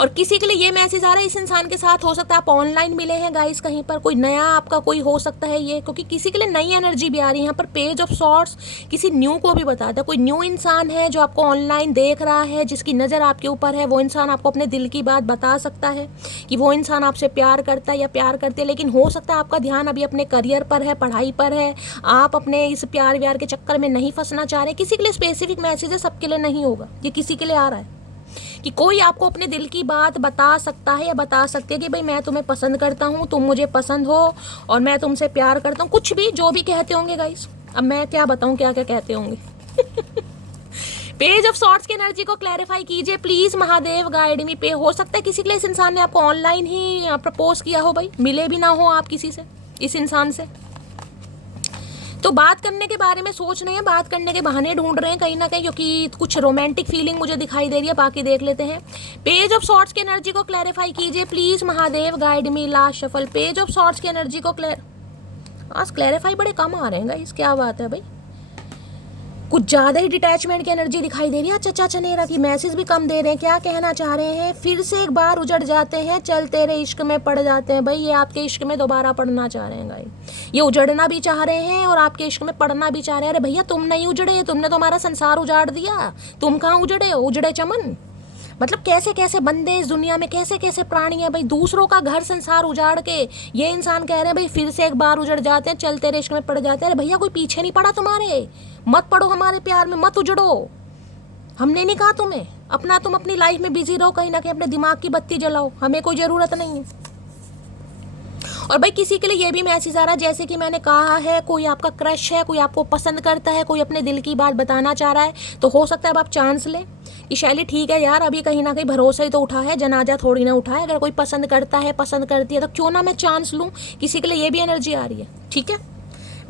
और किसी के लिए ये मैसेज आ रहा है, इस इंसान के साथ हो सकता है आप ऑनलाइन मिले हैं गाइस, कहीं पर कोई नया आपका कोई हो सकता है ये, क्योंकि किसी के लिए नई एनर्जी भी आ रही है। यहाँ पर पेज ऑफ सॉर्ट्स किसी न्यू को भी बताता है। कोई न्यू इंसान है जो आपको ऑनलाइन देख रहा है, जिसकी नज़र आपके ऊपर है। वो इंसान आपको अपने दिल की बात बता सकता है कि वो इंसान आपसे प्यार करता है या प्यार करते है, लेकिन हो सकता है आपका ध्यान अभी अपने करियर पर है, पढ़ाई पर है, आप अपने इस प्यार व्यार के चक्कर में नहीं फंसना चाह रहे। किसी के लिए स्पेसिफिक मैसेज है, सबके लिए नहीं होगा। ये किसी के लिए आ रहा है कि कोई आपको अपने दिल की बात बता सकता है या बता सकती है कि भाई मैं तुम्हें पसंद करता हूँ, तुम मुझे पसंद हो और मैं तुमसे प्यार करता हूँ। कुछ भी जो भी कहते होंगे गाइस, अब मैं क्या बताऊँ क्या क्या कहते होंगे। पेज ऑफ सॉर्ट्स की एनर्जी को क्लैरिफाई कीजिए प्लीज महादेव, गाइड मी। पे हो सकता है किसी के लिए इस इंसान ने आपको ऑनलाइन ही प्रपोज किया हो, भाई मिले भी ना हो आप किसी से, इस इंसान से। तो बात करने के बारे में सोच रहे हैं, बात करने के बहाने ढूंढ रहे हैं कहीं ना कहीं, क्योंकि कुछ रोमांटिक फीलिंग मुझे दिखाई दे रही है। बाकी देख लेते हैं। पेज ऑफ सॉर्ट्स की एनर्जी को क्लैरिफाई कीजिए please Mahadev, guide me. Last shuffle. Page of swords की एनर्जी को आज क्लैरिफाई बड़े कम आ रहे हैं गाइस, क्या बात है भाई, कुछ ज़्यादा ही डिटैचमेंट की एनर्जी दिखाई दे रही है। चचा चनेरा की मैसेज भी कम दे रहे हैं। क्या कहना चाह रहे हैं, फिर से एक बार उजड़ जाते हैं, चल तेरे इश्क में पड़ जाते हैं। भाई ये आपके इश्क में दोबारा पढ़ना चाह रहे हैं गाइस, ये उजड़ना भी चाह रहे हैं और आपके इश्क में पढ़ना भी चाह रहे हैं। अरे भैया तुम नहीं उजड़े, तुमने तो हमारा संसार उजाड़ दिया, तुम कहाँ उजड़े हो, उजड़े चमन। मतलब कैसे कैसे बंदे इस दुनिया में, कैसे कैसे प्राणी है भाई, दूसरों का घर संसार उजाड़ के ये इंसान कह रहे हैं भाई फिर से एक बार उजड़ जाते हैं, चल तेरे इश्क में पड़ जाते हैं। अरे भैया कोई पीछे नहीं पड़ा तुम्हारे, मत पड़ो हमारे प्यार में, मत उजड़ो। हमने नहीं कहा तुम्हें, अपना तुम अपनी लाइफ में बिजी रहो, कहीं ना कहीं अपने दिमाग की बत्ती जलाओ, हमें कोई ज़रूरत नहीं है। और भाई किसी के लिए ये भी मैसेज आ रहा है, जैसे कि मैंने कहा है, कोई आपका क्रश है, कोई आपको पसंद करता है, कोई अपने दिल की बात बताना चाह रहा है। तो हो सकता है अब आप चांस लें कि शैली ठीक है यार, अभी कहीं ना कहीं भरोसा ही तो उठा है, जनाजा थोड़ी ना उठा है। अगर कोई पसंद करता है, पसंद करती है, तो क्यों ना मैं चांस लूँ। किसी के लिए ये भी एनर्जी आ रही है। ठीक है,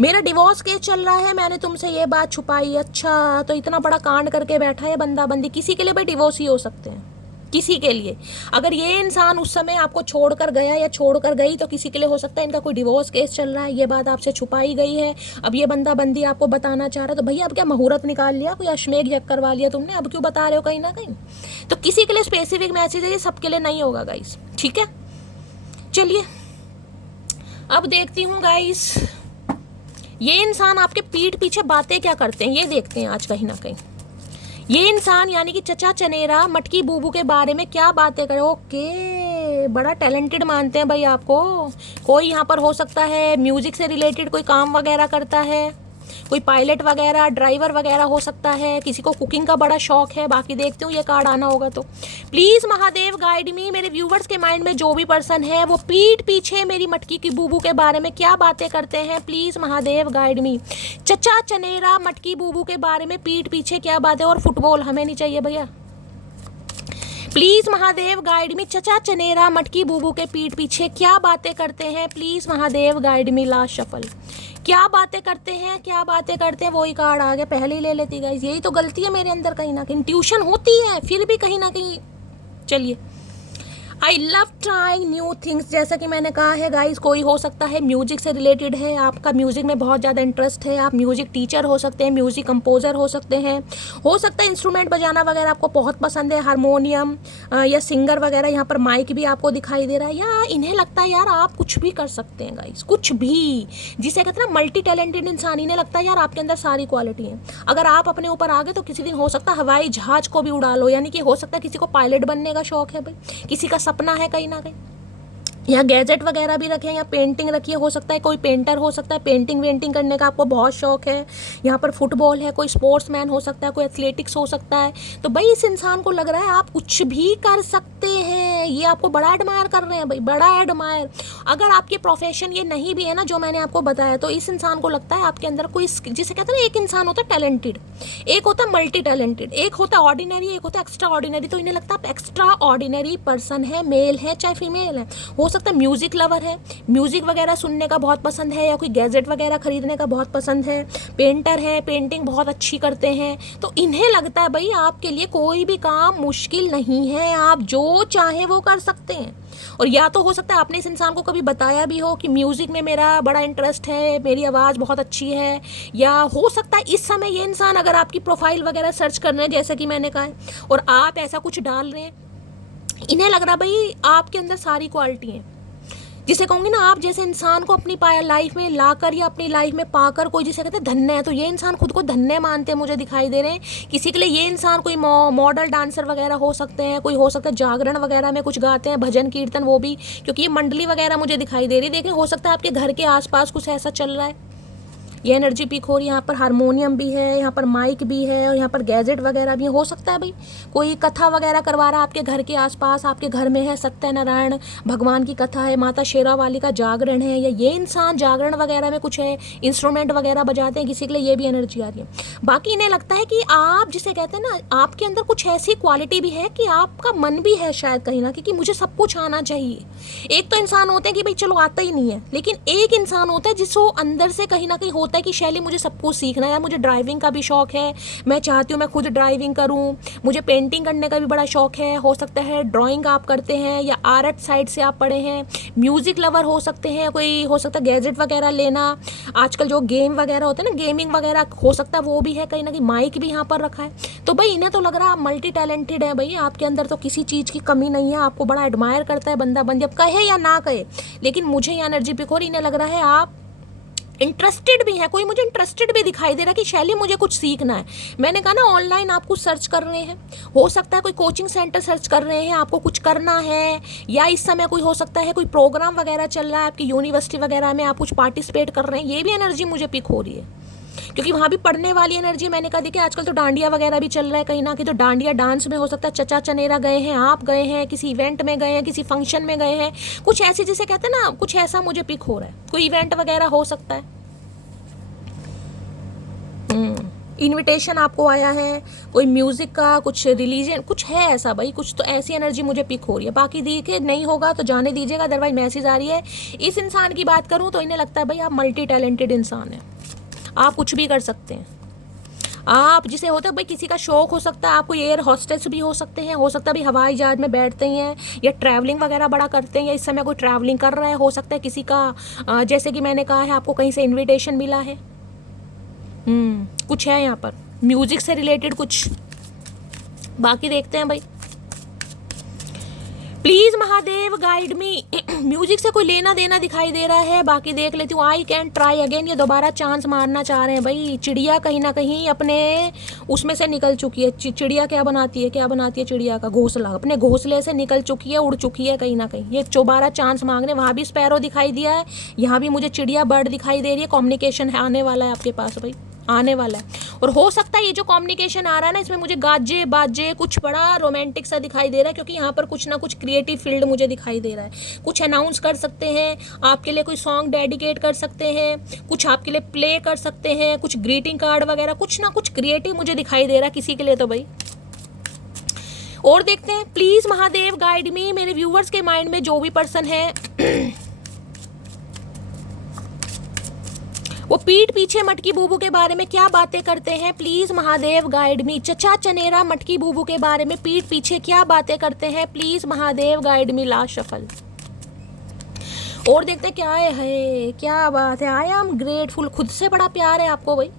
मेरा डिवोर्स केस चल रहा है, मैंने तुमसे ये बात छुपाई। अच्छा, तो इतना बड़ा कांड करके बैठा है बंदा बंदी। किसी के लिए भाई डिवोर्स ही हो सकते हैं, किसी के लिए। अगर ये इंसान उस समय आपको छोड़कर गया या छोड़कर गई, तो किसी के लिए हो सकता है इनका कोई डिवोर्स केस चल रहा है, ये बात आपसे छुपाई गई है। अब ये बंदा बंदी आपको बताना चाह रहा है, तो भैया अब क्या मुहूर्त निकाल लिया, कोई अश्मेघ यज्ञ करवा लिया तुमने, अब क्यों बता रहे हो कहीं ना कहीं। तो किसी के लिए स्पेसिफिक मैसेज है, ये सबके लिए नहीं होगा गाइस। ठीक है, चलिए अब देखती हूँ गाइस, ये इंसान आपके पीठ पीछे बातें क्या करते हैं, ये देखते हैं आज कहीं ना कहीं। ये इंसान यानी कि चचा चनेरा मटकी बूबू के बारे में क्या बातें करे। ओके, बड़ा टैलेंटेड मानते हैं भाई आपको। कोई यहाँ पर हो सकता है म्यूजिक से रिलेटेड कोई काम वगैरह करता है, कोई पायलट वगैरह, ड्राइवर वगैरह हो सकता है। किसी को कुकिंग का बड़ा शौक है। बाकी देखते हूँ ये कार्ड आना होगा तो प्लीज़ महादेव गाइड मी। मेरे व्यूवर्स के माइंड में जो भी पर्सन है वो पीठ पीछे मेरी मटकी की बूबू के बारे में क्या बातें करते हैं, प्लीज़ महादेव गाइड मी। चचा चनेरा मटकी बूबू के बारे में पीठ पीछे क्या बातें, और फुटबॉल हमें नहीं चाहिए भैया। प्लीज़ महादेव गाइड मी। चचा चनेरा मटकी बूबू के पीठ पीछे क्या बातें करते हैं, please Mahadev guide me. Last shuffle, क्या बातें करते हैं, क्या बातें करते हैं। वही कार्ड आ गया, पहले ही ले लेती गाइस। यही तो गलती है मेरे अंदर, कहीं ना कहीं ट्यूशन होती है फिर भी कहीं ना कहीं। चलिए, I love trying new things. जैसा कि मैंने कहा है गाइस, कोई हो सकता है म्यूजिक से रिलेटेड है, आपका म्यूजिक में बहुत ज़्यादा इंटरेस्ट है, आप म्यूजिक टीचर हो सकते हैं, म्यूजिक कंपोजर हो सकते हैं, हो सकता है इंस्ट्रूमेंट बजाना वगैरह आपको बहुत पसंद है, हारमोनियम या सिंगर वगैरह। यहाँ पर माइक भी आपको दिखाई दे रहा है, या इन्हें लगता है यार आप कुछ भी कर सकते हैं गाइस, कुछ भी। जिसे कहते हैं ना मल्टी टैलेंटेड इंसान, इन्हें लगता है यार आपके अंदर सारी क्वालिटी है। अगर आप अपने ऊपर आ गए तो किसी दिन हो सकता है हवाई जहाज को भी उड़ा लो, यानी कि हो सकता है किसी को पायलट बनने का शौक है भाई, किसी का सपना है कहीं ना कहीं। या गैजेट वगैरह भी रखे हैं, या पेंटिंग रखी है, हो सकता है कोई पेंटर हो सकता है, पेंटिंग वेंटिंग करने का आपको बहुत शौक है। यहाँ पर फुटबॉल है, कोई स्पोर्ट्समैन हो सकता है, कोई एथलेटिक्स हो सकता है। तो भाई इस इंसान को लग रहा है आप कुछ भी कर सकते हैं। हैं, ये आपको बड़ा एडमायर कर रहे हैं भाई, बड़ा एडमायर। अगर आपके प्रोफेशन ये नहीं भी है ना जो मैंने आपको बताया, तो इस इंसान को लगता है आपके अंदर कोई, जिसे कहते हैं ना, एक इंसान होता है टैलेंटेड, एक होता है मल्टी टैलेंटेड, एक होता है ऑर्डिनरी, एक होता है एक्स्ट्रा ऑर्डिनरी। तो इन्हें लगता है आप एक्स्ट्रा ऑर्डिनरी पर्सन है, मेल है चाहे फीमेल है। हो सकता है म्यूजिक लवर है, म्यूजिक वगैरह सुनने का बहुत पसंद है, या कोई गैजेट वगैरह खरीदने का बहुत पसंद है, पेंटर है, पेंटिंग बहुत अच्छी करते हैं। तो इन्हें लगता है भाई आपके लिए कोई भी काम मुश्किल नहीं है, आप जो चाहे वो कर सकते हैं। और या तो हो सकता है आपने इस इंसान को कभी बताया भी हो कि म्यूज़िक में मेरा बड़ा इंटरेस्ट है, मेरी आवाज़ बहुत अच्छी है। या हो सकता है इस समय ये इंसान अगर आपकी प्रोफाइल वगैरह सर्च कर रहे हैं, जैसे कि मैंने कहा है, और आप ऐसा कुछ डाल रहे हैं, इन्हें लग रहा भाई आपके अंदर सारी क्वालिटी है, जिसे कहूँगी ना, आप जैसे इंसान को अपनी लाइफ में लाकर या अपनी लाइफ में पाकर कोई जिसे कहते हैं धन्य है, तो ये इंसान खुद को धन्य मानते हैं, मुझे दिखाई दे रहे हैं। किसी के लिए ये इंसान कोई मॉडल डांसर वगैरह हो सकते हैं, कोई हो सकता है जागरण वगैरह में कुछ गाते हैं, भजन कीर्तन, वो भी, क्योंकि ये मंडली वगैरह मुझे दिखाई दे रही है। देखें, हो सकता है आपके घर के आसपास कुछ ऐसा चल रहा है, ये एनर्जी पिक हो रही है। यहाँ पर हारमोनियम भी है, यहाँ पर माइक भी है, और यहाँ पर गैजेट वगैरह भी है। हो सकता है भाई कोई कथा वगैरह करवा रहा है आपके घर के आसपास, आपके घर में है सत्यनारायण भगवान की कथा है, माता शेरावाली का जागरण है, या ये इंसान जागरण वगैरह में कुछ है, इंस्ट्रूमेंट वगैरह बजाते हैं, किसी के लिए ये भी एनर्जी आ रही है। बाकी इन्हें लगता है कि आप जिसे कहते हैं ना, आपके अंदर कुछ ऐसी क्वालिटी भी है कि आपका मन भी है शायद कहीं ना, क्योंकि मुझे सब कुछ आना चाहिए। एक तो इंसान होते हैं कि भाई चलो आता ही नहीं है, लेकिन एक इंसान होता है जिसको अंदर से कहीं ना कहीं होता है कि शैली मुझे सब कुछ सीखना है, मुझे ड्राइविंग का भी शौक है, मैं चाहती हूँ मैं खुद ड्राइविंग करूँ, मुझे पेंटिंग करने का भी बड़ा शौक है। हो सकता है ड्राइंग आप करते हैं, या आर्ट साइड से आप पढ़े हैं, म्यूजिक लवर हो सकते हैं, कोई हो सकता है गैजेट वगैरह लेना, आजकल जो गेम वगैरह होते हैं ना, गेमिंग वगैरह हो सकता है वो भी है, कहीं ना कहीं माइक भी यहाँ पर रखा है। तो भाई इन्हें तो लग रहा है आप मल्टी टैलेंटेड है भाई, आपके अंदर तो किसी चीज़ की कमी नहीं है, आपको बड़ा एडमायर करता है बंदा बंदी, अब कहे या ना कहे, लेकिन मुझे ये एनर्जी पिक हो रही, इन्हें लग रहा है आप इंटरेस्टेड भी है। कोई मुझे इंटरेस्टेड भी दिखाई दे रहा है कि शैली मुझे कुछ सीखना है। मैंने कहा ना, ऑनलाइन आप कुछ सर्च कर रहे हैं, हो सकता है कोई कोचिंग सेंटर सर्च कर रहे हैं, आपको कुछ करना है, या इस समय कोई हो सकता है कोई प्रोग्राम वगैरह चल रहा है आपकी यूनिवर्सिटी वगैरह में, आप कुछ पार्टिसिपेट कर रहे हैं, ये भी एनर्जी मुझे पिक हो रही है, क्योंकि वहाँ भी पढ़ने वाली एनर्जी। मैंने कहा देखिए आजकल तो डांडिया वगैरह भी चल रहा है कहीं ना कहीं, तो डांडिया डांस में हो सकता है चचा चनेरा गए हैं, आप गए हैं, किसी इवेंट में गए हैं, किसी फंक्शन में गए हैं, कुछ ऐसी जिसे कहते हैं ना, कुछ ऐसा मुझे पिक हो रहा है, कोई इवेंट वगैरह हो सकता है, इनविटेशन आपको आया है, कोई म्यूजिक का, कुछ रिलीजन, कुछ है ऐसा भाई, कुछ तो ऐसी एनर्जी मुझे पिक हो रही है। बाकी देखिए नहीं होगा तो जाने दीजिएगा, अदरवाइज मैसेज आ रही है। इस इंसान की बात करूं तो इन्हें लगता है भाई आप मल्टी टैलेंटेड इंसान हैं, आप कुछ भी कर सकते हैं। आप जिसे होता है भाई, किसी का शौक हो सकता है, आपको एयर हॉस्टेस भी हो सकते हैं, हो सकता है भाई हवाई जहाज में बैठते हैं, या ट्रैवलिंग वगैरह बड़ा करते हैं, या इस समय कोई ट्रैवलिंग कर रहा है, हो सकता है किसी का जैसे कि मैंने कहा है आपको कहीं से इन्विटेशन मिला है, कुछ है यहाँ पर म्यूजिक से रिलेटेड कुछ। बाकी देखते हैं भाई, please Mahadev guide me. Music से कोई लेना देना दिखाई दे रहा है, बाकी देख लेती हूँ। आई कैन ट्राई अगेन, ये दोबारा चांस मारना चाह रहे हैं भाई। चिड़िया कहीं ना कहीं अपने उसमें से निकल चुकी है। चिड़िया क्या बनाती है, क्या बनाती है चिड़िया का घोंसला, अपने घोंसले से निकल चुकी है, उड़ चुकी है कहीं ना कहीं। ये दोबारा चांस मांग रहे हैं। वहाँ भी स्पैरो दिखाई दिया है, यहाँ भी मुझे चिड़िया बर्ड दिखाई दे रही है। कम्युनिकेशन है, आने वाला है आपके पास भाई, आने वाला है। और हो सकता है ये जो कम्युनिकेशन आ रहा है ना, इसमें मुझे गाजे बाजे कुछ बड़ा रोमांटिक सा दिखाई दे रहा है, क्योंकि यहाँ पर कुछ ना कुछ क्रिएटिव फील्ड मुझे दिखाई दे रहा है। कुछ अनाउंस कर सकते हैं, आपके लिए कोई सॉन्ग डेडिकेट कर सकते हैं, कुछ आपके लिए प्ले कर सकते हैं, कुछ ग्रीटिंग कार्ड वगैरह, कुछ ना कुछ क्रिएटिव मुझे दिखाई दे रहा है किसी के लिए तो भाई। और देखते हैं, प्लीज महादेव गाइड मी। मेरे व्यूवर्स के माइंड में जो भी पर्सन है वो पीठ पीछे मटकी बूबू के बारे में क्या बातें करते हैं, प्लीज महादेव गाइड मी। चचा चनेरा मटकी बूबू के बारे में पीठ पीछे क्या बातें करते हैं, please Mahadev guide me. Last shuffle. और देखते हैं क्या है, क्या बात है। आई एम ग्रेटफुल, खुद से बड़ा प्यार है आपको भाई।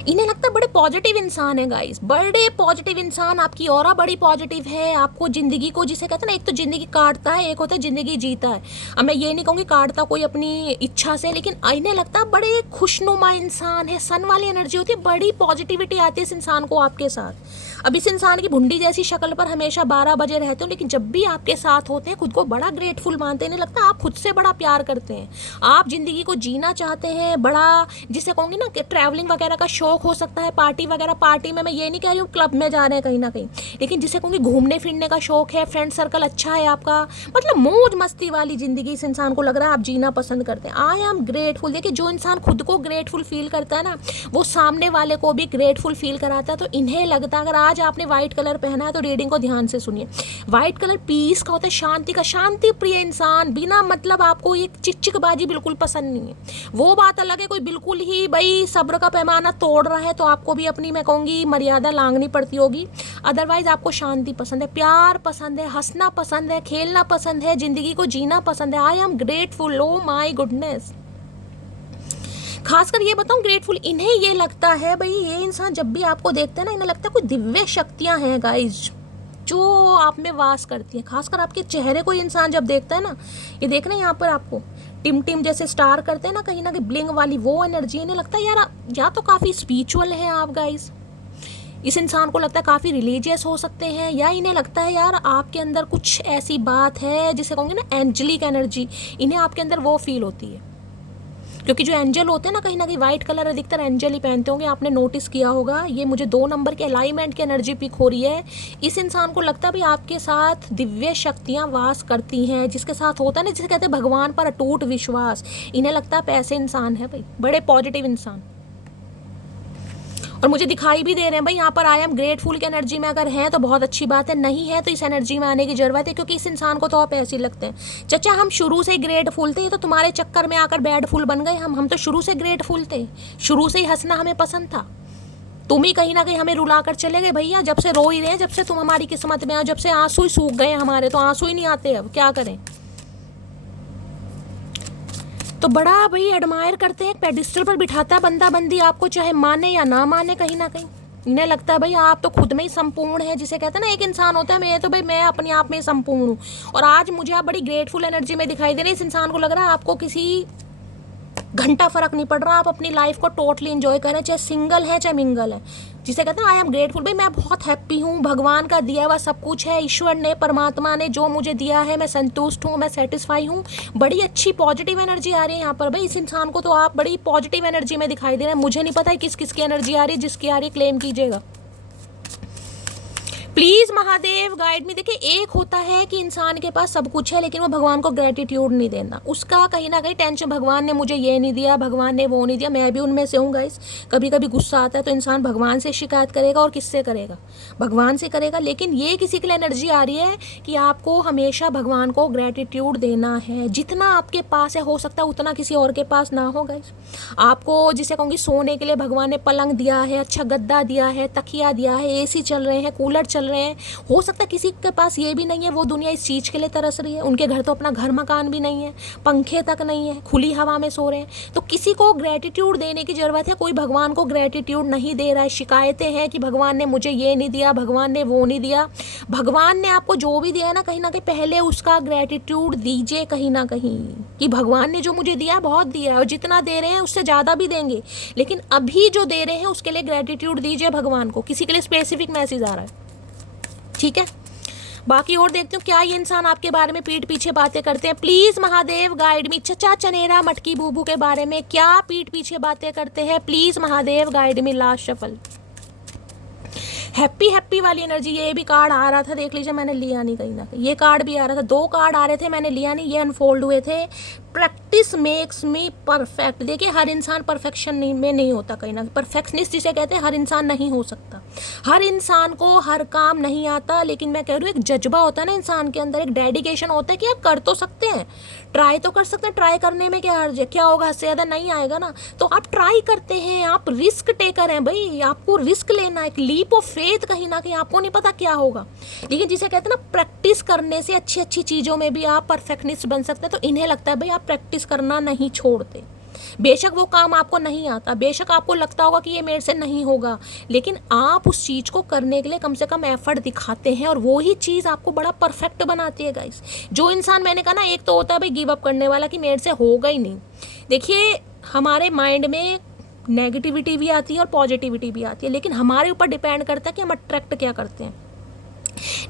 इन्हें लगता है बड़े पॉजिटिव इंसान है गाइस, बड़े पॉजिटिव इंसान। आपकी ऑरा बड़ी पॉजिटिव है। आपको जिंदगी को जिसे कहते हैं ना, एक तो जिंदगी काटता है, एक होता है जिंदगी जीता है। अब मैं ये नहीं कहूँगी काटता कोई अपनी इच्छा से, लेकिन इन्हें लगता है बड़े खुशनुमा इंसान है। सन वाली एनर्जी होती है, बड़ी पॉजिटिविटी आती है इस इंसान को आपके साथ। अब इस इंसान की भुंडी जैसी शक्ल पर हमेशा 12 बजे रहते हो, लेकिन जब भी आपके साथ होते हैं खुद को बड़ा ग्रेटफुल मानते हैं। इन्हें लगता है आप खुद से बड़ा प्यार करते हैं, आप जिंदगी को जीना चाहते हैं। बड़ा जिसे कहूँगी ना कि ट्रैवलिंग वगैरह का शौक शौक हो सकता है पार्टी वगैरह, पार्टी में मैं ये नहीं कह रही हूँ क्लब में जा रहे हैं कहीं ना कहीं, लेकिन जिसे कहूँगी घूमने फिरने का शौक है, फ्रेंड सर्कल अच्छा है आपका, मतलब मौज मस्ती वाली ज़िंदगी इस इंसान को लग रहा है आप जीना पसंद करते हैं। आई एम ग्रेटफुल। देखिए जो इंसान खुद को ग्रेटफुल फील करता है ना, वो सामने वाले को भी ग्रेटफुल फील कराता है। तो इन्हें लगता है, अगर आज आपने व्हाइट कलर पहना है तो रीडिंग को ध्यान से सुनिए। व्हाइट कलर पीस का होता है, शांति का, शांति प्रिय इंसान। बिना मतलब आपको एक चिकचिकबाजी बिल्कुल पसंद नहीं है। वो बात अलग है कोई बिल्कुल ही भाई सब्र का पैमाना तोड़ रहा है तो आपको भी अपनी मैं कहूँगी मर्यादा लांघनी पड़ती होगी। अदरवाइज आपको शांति पसंद है, प्यार पसंद है, हंसना पसंद है, खेलना पसंद है, जिंदगी को जीना पसंद है। I am grateful. Oh my goodness. खासकर ये बताऊं ग्रेटफुल इन्हें ये लगता है भाई, ये इंसान जब भी आपको देखते हैं ना, इन्हें लगता है कोई दिव्य शक्तियां हैं गाइज जो आप में वास करती हैं। खासकर आपके चेहरे को इंसान जब देखता है ना, ये देख रहे हैं यहाँ पर आपको टिम टिम जैसे स्टार करते हैं ना कहीं ना कहीं ब्लिंग वाली, वो एनर्जी इन्हें लगता है यार या तो काफ़ी स्पिरिचुअल है आप गाइज, इस इंसान को लगता है काफ़ी रिलीजियस हो सकते हैं, या इन्हें लगता है यार आपके अंदर कुछ ऐसी बात है जिसे कहूँगे ना एंजलिक एनर्जी, इन्हें आपके अंदर वो फील होती है। क्योंकि जो एंजल होते हैं ना कहीं वाइट कलर अधिकतर एंजल ही पहनते होंगे, आपने नोटिस किया होगा। ये मुझे 2 नंबर के अलाइनमेंट की एनर्जी पिक हो रही है। इस इंसान को लगता है भाई आपके साथ दिव्य शक्तियां वास करती हैं, जिसके साथ होता है ना जिसे कहते हैं भगवान पर अटूट विश्वास। इन्हें लगता है पैसे इंसान है भाई, बड़े पॉजिटिव इंसान, और मुझे दिखाई भी दे रहे हैं भाई यहाँ पर आई एम ग्रेटफुल की एनर्जी में अगर हैं तो बहुत अच्छी बात है, नहीं है तो इस एनर्जी में आने की ज़रूरत है। क्योंकि इस इंसान को तो आप ऐसे ही लगते हैं चचा हम शुरू से ही ग्रेटफुल थे, ये तो तुम्हारे चक्कर में आकर बैडफुल बन गए। हम तो शुरू से ग्रेटफुल थे, शुरू से ही हंसना हमें पसंद था। तुम ही कहीं ना कहीं हमें रुला कर चले गए भैया, जब से रो ही रहे हैं, जब से तुम हमारी किस्मत में आओ, जब से आंसू ही सूख गए हमारे, तो आंसू ही नहीं आते, अब क्या करें। तो बड़ा भाई एडमायर करते हैं, पेडिस्टल पर बिठाता है बंदा बंदी आपको, चाहे माने या ना माने। कहीं ना कहीं इन्हें लगता है भाई आप तो खुद में ही संपूर्ण है, जिसे कहते हैं ना एक इंसान होता है मैं तो भाई मैं अपने आप में संपूर्ण हूँ। और आज मुझे आप बड़ी ग्रेटफुल एनर्जी में दिखाई दे रहे हैं। इस इंसान को लग रहा है आपको किसी घंटा फर्क नहीं पड़ रहा, आप अपनी लाइफ को टोटली एंजॉय करें, चाहे सिंगल है चाहे मिंगल है। जिसे कहते हैं आई एम ग्रेटफुल, भाई मैं बहुत हैप्पी हूँ, भगवान का दिया हुआ सब कुछ है, ईश्वर ने परमात्मा ने जो मुझे दिया है मैं संतुष्ट हूँ, मैं सेटिस्फाई हूँ। बड़ी अच्छी पॉजिटिव एनर्जी आ रही है यहाँ पर भाई। इस इंसान को तो आप बड़ी पॉजिटिव एनर्जी में दिखाई दे रहे हैं। मुझे नहीं पता है किस किस की एनर्जी आ रही है, जिसकी आ रही है क्लेम कीजिएगा प्लीज़ महादेव गाइड में। देखिए एक होता है कि इंसान के पास सब कुछ है लेकिन वो भगवान को ग्रेटिट्यूड नहीं देना, उसका कहीं ना कहीं टेंशन, भगवान ने मुझे ये नहीं दिया, भगवान ने वो नहीं दिया। मैं भी उनमें से हूँ गाइस। कभी कभी गुस्सा आता है तो इंसान भगवान से शिकायत करेगा, और किससे करेगा, भगवान से करेगा। लेकिन ये किसी के लिए एनर्जी आ रही है कि आपको हमेशा भगवान को ग्रेटिट्यूड देना है। जितना आपके पास है हो सकता है उतना किसी और के पास ना हो गाइस। आपको जिसे कहूँगी सोने के लिए भगवान ने पलंग दिया है, अच्छा गद्दा दिया है, तकिया दिया है, एसी चल रहे हैं, कूलर चल रहे हैं। हो सकता है किसी के पास ये भी नहीं है, वो दुनिया इस चीज़ के लिए तरस रही है, उनके घर तो अपना घर मकान भी नहीं है, पंखे तक नहीं है, खुली हवा में सो रहे हैं। तो किसी को ग्रेटिट्यूड देने की ज़रूरत है, कोई भगवान को ग्रेटिट्यूड नहीं दे रहा है। शिकायतें हैं कि भगवान ने मुझे ये नहीं दिया, भगवान ने वो नहीं दिया। भगवान ने आपको जो भी दिया है ना कहीं पहले उसका ग्रेटिट्यूड दीजिए कहीं ना कहीं, कि भगवान ने जो मुझे दिया है बहुत दिया है, और जितना दे रहे हैं उससे ज़्यादा भी देंगे, लेकिन अभी जो दे रहे हैं उसके लिए ग्रेटिट्यूड दीजिए भगवान को। किसी के लिए स्पेसिफिक मैसेज आ रहा है, ठीक है। बाकी और देखते हो क्या ये इंसान आपके बारे में पीठ पीछे बातें करते हैं। प्लीज़ महादेव गाइड मी। चचा चनेरा मटकी बूबू के बारे में क्या पीठ पीछे बातें करते हैं, please Mahadev guide me. Last shuffle happy happy वाली एनर्जी, ये भी कार्ड आ रहा था, देख लीजिए मैंने लिया नहीं कहीं ना कहीं। ये कार्ड भी आ रहा था, 2 कार्ड आ रहे थे, मैंने लिया नहीं, ये अनफोल्ड हुए थे। Practice makes me perfect. देखिए हर इंसान परफेक्शन में नहीं होता, कहीं ना परफेक्शनिस्ट जिसे कहते हैं हर इंसान नहीं हो सकता, हर इंसान को हर काम नहीं आता। लेकिन मैं कह रही हूँ एक जज्बा होता है ना इंसान के अंदर, एक डेडिकेशन होता है कि आप कर तो सकते हैं, ट्राई तो कर सकते हैं। ट्राई करने में क्या हर्ज है, क्या होगा, इससे ज़्यादा नहीं आएगा ना। तो आप ट्राई करते हैं, आप रिस्क टेकर हैं भाई, आपको रिस्क लेना, एक लीप ऑफ फेथ। कहीं ना कहीं आपको नहीं पता क्या होगा, लेकिन जिसे कहते हैं ना प्रैक्टिस करने से अच्छी अच्छी चीज़ों में भी आप परफेक्शनिस्ट बन सकते हैं। तो इन्हें लगता है भाई आप प्रैक्टिस करना नहीं छोड़ते। बेशक वो काम आपको नहीं आता, बेशक आपको लगता होगा कि ये मेरे से नहीं होगा, लेकिन आप उस चीज़ को करने के लिए कम से कम एफर्ट दिखाते हैं, और वो ही चीज़ आपको बड़ा परफेक्ट बनाती है गाइस। जो इंसान, मैंने कहा ना, एक तो होता है भाई गिव अप करने वाला कि मेरे से होगा ही नहीं। देखिए हमारे माइंड में नेगेटिविटी भी आती है और पॉजिटिविटी भी आती है, लेकिन हमारे ऊपर डिपेंड करता है कि हम अट्रैक्ट क्या करते हैं।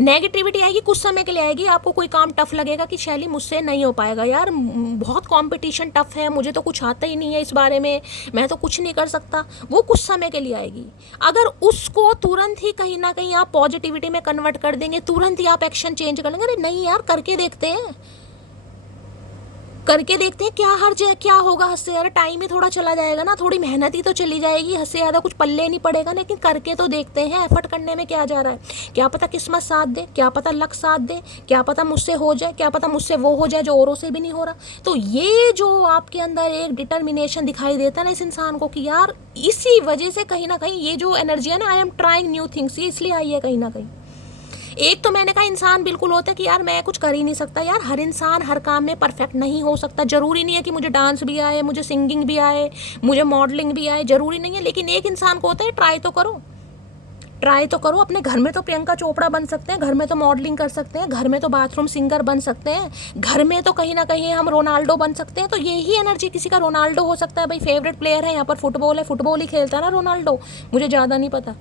नेगेटिविटी आएगी, कुछ समय के लिए आएगी, आपको कोई काम टफ लगेगा कि शैली मुझसे नहीं हो पाएगा यार, बहुत कंपटीशन टफ है, मुझे तो कुछ आता ही नहीं है इस बारे में, मैं तो कुछ नहीं कर सकता, वो कुछ समय के लिए आएगी। अगर उसको तुरंत ही कहीं ना कहीं आप पॉजिटिविटी में कन्वर्ट कर देंगे, तुरंत ही आप एक्शन चेंज कर लेंगे, अरे नहीं यार करके देखते हैं, करके देखते हैं क्या हर्ज है, क्या होगा, हद से ज़्यादा टाइम ही थोड़ा चला जाएगा ना, थोड़ी मेहनत ही तो चली जाएगी, हद से ज़्यादा कुछ पल्ले नहीं पड़ेगा, लेकिन करके तो देखते हैं, एफर्ट करने में क्या जा रहा है, क्या पता किस्मत साथ दे, क्या पता लक साथ दे, क्या पता मुझसे हो जाए, क्या पता मुझसे वो हो जाए जो औरों से भी नहीं हो रहा। तो ये जो आपके अंदर एक डिटर्मिनेशन दिखाई देता है ना इस इंसान को कि यार इसी वजह से कहीं ना कहीं ये जो एनर्जी है ना, I am trying new things, ये इसलिए आई है कहीं ना कहीं। एक तो मैंने कहा इंसान बिल्कुल होता है कि यार मैं कुछ कर ही नहीं सकता, यार हर इंसान हर काम में परफेक्ट नहीं हो सकता, ज़रूरी नहीं है कि मुझे डांस भी आए, मुझे सिंगिंग भी आए, मुझे मॉडलिंग भी आए, ज़रूरी नहीं है, लेकिन एक इंसान को होता है ट्राई तो करो, ट्राई तो करो। अपने घर में तो प्रियंका चोपड़ा बन सकते हैं, घर में तो मॉडलिंग कर सकते हैं, घर में तो बाथरूम सिंगर बन सकते हैं, घर में तो कहीं ना कहीं हम रोनाल्डो बन सकते हैं। तो यही एनर्जी किसी का रोनाल्डो हो सकता है, भाई फेवरेट प्लेयर है यहाँ पर फुटबॉल है, फुटबॉल ही खेलता है ना रोनाल्डो, मुझे ज़्यादा नहीं पता,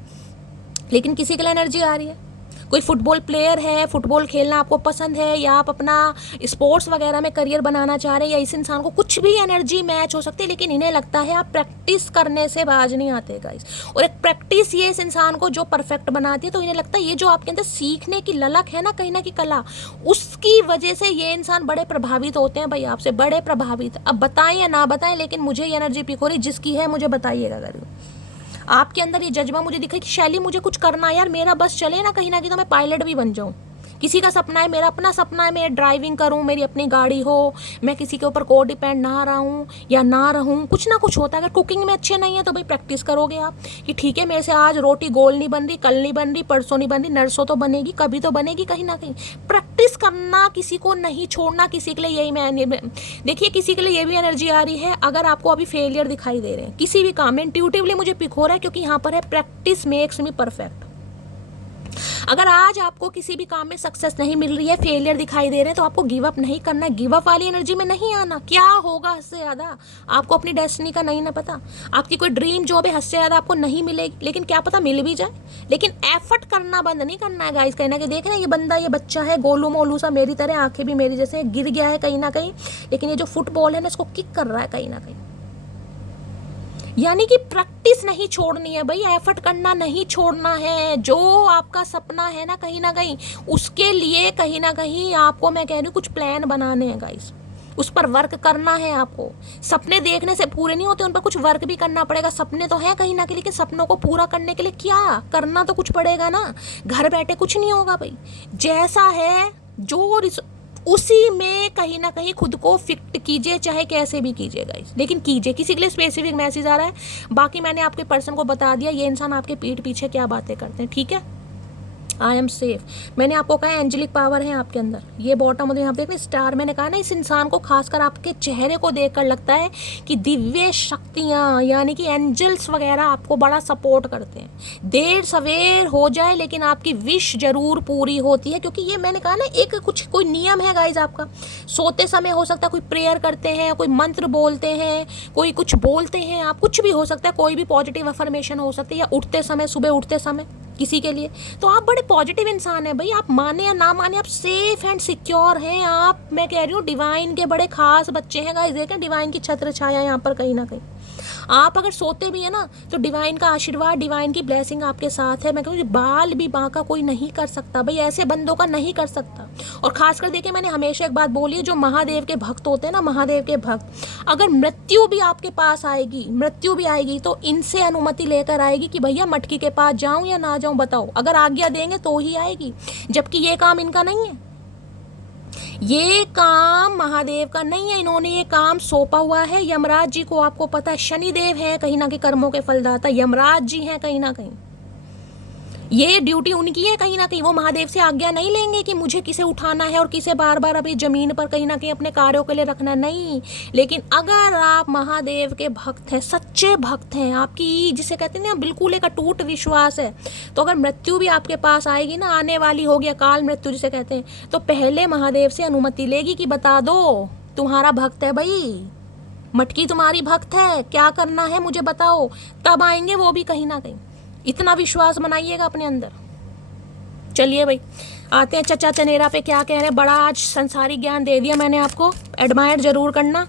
लेकिन किसी के लिए एनर्जी आ रही है, कोई फुटबॉल प्लेयर है, फुटबॉल खेलना आपको पसंद है, या आप अपना स्पोर्ट्स वगैरह में करियर बनाना चाह रहे हैं, या इस इंसान को कुछ भी एनर्जी मैच हो सकती है, लेकिन इन्हें लगता है आप प्रैक्टिस करने से बाज नहीं आते गाइस। और एक प्रैक्टिस ये इस इंसान को जो परफेक्ट बनाती है, तो इन्हें लगता है ये जो आपके अंदर सीखने की ललक है ना, कहीं ना कहीं कला, उसकी वजह से ये इंसान बड़े प्रभावित होते हैं भाई आपसे, बड़े प्रभावित। अब बताएं या ना बताएं, लेकिन मुझे ये एनर्जी पिक हो रही, जिसकी है मुझे बताइएगा जरूर। आपके अंदर ये जज्बा मुझे दिखा कि शैली मुझे कुछ करना है यार, मेरा बस चले ना कहीं ना कहीं, तो मैं पायलट भी बन जाऊँ। किसी का सपना है, मेरा अपना सपना है मैं ड्राइविंग करूँ, मेरी अपनी गाड़ी हो, मैं किसी के ऊपर को डिपेंड ना रहूँ या ना रहूँ, कुछ ना कुछ होता है। अगर कुकिंग में अच्छे नहीं है तो भाई प्रैक्टिस करोगे आप कि ठीक है मेरे से आज रोटी गोल नहीं बन रही, कल नहीं बन रही, परसों नहीं बन रही, नरसों तो बनेगी, कभी तो बनेगी, कहीं ना कहीं प्रैक्टिस करना, किसी को नहीं छोड़ना। किसी के लिए यही मैं देखिए, किसी के लिए ये भी एनर्जी आ रही है, अगर आपको अभी फेलियर दिखाई दे रहे हैं किसी भी काम में, इंट्यूटिवली मुझे पिक हो रहा है, क्योंकि यहाँ पर है प्रैक्टिस मेक्स मी परफेक्ट। अगर आज आपको किसी भी काम में सक्सेस नहीं मिल रही है, फेलियर दिखाई दे रहे हैं, तो आपको गिव अप नहीं करना है, गिव अप वाली एनर्जी में नहीं आना। क्या होगा हद से ज़्यादा, आपको अपनी डेस्टिनी का नहीं ना पता, आपकी कोई ड्रीम जॉब है हद से ज़्यादा आपको नहीं मिलेगी, लेकिन क्या पता मिल भी जाए, लेकिन एफर्ट करना बंद नहीं करना है गाइस। कहना कि देख रहे हैं ये बंदा, ये बच्चा है गोलू मोलू सा, मेरी तरह आंखें भी मेरी जैसे, गिर गया है कहीं ना कहीं, लेकिन ये जो फुटबॉल है ना इसको किक कर रहा है कहीं ना कहीं। यानी कि प्रैक्टिस नहीं छोड़नी है भाई, एफर्ट करना नहीं छोड़ना है। जो आपका सपना है ना कहीं ना कहीं, उसके लिए कहीं ना कहीं आपको, मैं कह रही हूँ, कुछ प्लान बनाने हैं गाइस, उस पर वर्क करना है आपको। सपने देखने से पूरे नहीं होते, उन पर कुछ वर्क भी करना पड़ेगा। सपने तो है कहीं ना कहीं, लेकिन सपनों को पूरा करने के लिए क्या करना, तो कुछ पड़ेगा ना, घर बैठे कुछ नहीं होगा भाई। जैसा है जो उसी में कहीं ना कहीं खुद को फिट कीजिए, चाहे कैसे भी कीजिए गाइस, लेकिन कीजिए। किसी के लिए स्पेसिफिक मैसेज आ रहा है, बाकी मैंने आपके पर्सन को बता दिया ये इंसान आपके पीठ पीछे क्या बातें करते हैं, ठीक है। आई एम सेफ, मैंने आपको कहा एंजेलिक पावर है आपके अंदर। ये बॉटम मुझे यहाँ देखने स्टार, मैंने कहा ना इस इंसान को खासकर आपके चेहरे को देखकर लगता है कि दिव्य शक्तियाँ यानी कि एंजल्स वगैरह आपको बड़ा सपोर्ट करते हैं। देर सवेर हो जाए लेकिन आपकी विश जरूर पूरी होती है, क्योंकि ये मैंने कहा ना एक कुछ कोई नियम है गाइज आपका। सोते समय हो सकता है कोई प्रेयर करते हैं, कोई मंत्र बोलते हैं, कोई कुछ बोलते हैं, आप कुछ भी हो सकता है, कोई भी पॉजिटिव अफर्मेशन हो सकती है, या उठते समय, सुबह उठते समय किसी के लिए। तो आप बड़े पॉजिटिव इंसान हैं भाई, आप माने या ना माने आप सेफ एंड सिक्योर हैं। आप, मैं कह रही हूँ, डिवाइन के बड़े खास बच्चे हैं गाइस। देखें डिवाइन की छत्र छाया यहाँ पर कहीं ना कहीं। आप अगर सोते भी है ना तो डिवाइन का आशीर्वाद, डिवाइन की ब्लेसिंग आपके साथ है। मैं कहूँ बाल भी बांका कोई नहीं कर सकता भाई, ऐसे बंदों का नहीं कर सकता। और खासकर देखिए, मैंने हमेशा एक बात बोली है, जो महादेव के भक्त होते हैं ना, महादेव के भक्त, अगर मृत्यु भी आपके पास आएगी, मृत्यु भी आएगी तो इनसे अनुमति लेकर आएगी कि भैया मटकी के पास जाऊं या ना जाऊं बताओ। अगर आज्ञा देंगे तो ही आएगी, जबकि ये काम इनका नहीं है, ये काम महादेव का नहीं है। इन्होंने ये काम सौंपा हुआ है यमराज जी को। आपको पता है शनिदेव है कहीं ना कहीं कर्मों के फलदाता, यमराज जी हैं कहीं ना कहीं, ये ड्यूटी उनकी है कहीं ना कहीं। वो महादेव से आज्ञा नहीं लेंगे कि मुझे किसे उठाना है और किसे बार बार अभी जमीन पर कहीं ना कहीं अपने कार्यों के लिए रखना, नहीं। लेकिन अगर आप महादेव के भक्त हैं, सच्चे भक्त हैं, आपकी जिसे कहते हैं ना बिल्कुल एक अटूट विश्वास है, तो अगर मृत्यु भी आपके पास आएगी ना, आने वाली होगी, अकाल मृत्यु जिसे कहते हैं, तो पहले महादेव से अनुमति लेगी कि बता दो तुम्हारा भक्त है भाई, मटकी तुम्हारी भक्त है, क्या करना है मुझे बताओ, तब आएंगे वो भी कहीं ना कहीं। इतना विश्वास बनाइएगा अपने अंदर। चलिए भाई आते हैं चचा चनेरा पे क्या कह रहे हैं। बड़ा आज संसारिक ज्ञान दे दिया मैंने आपको, एडमायर जरूर करना।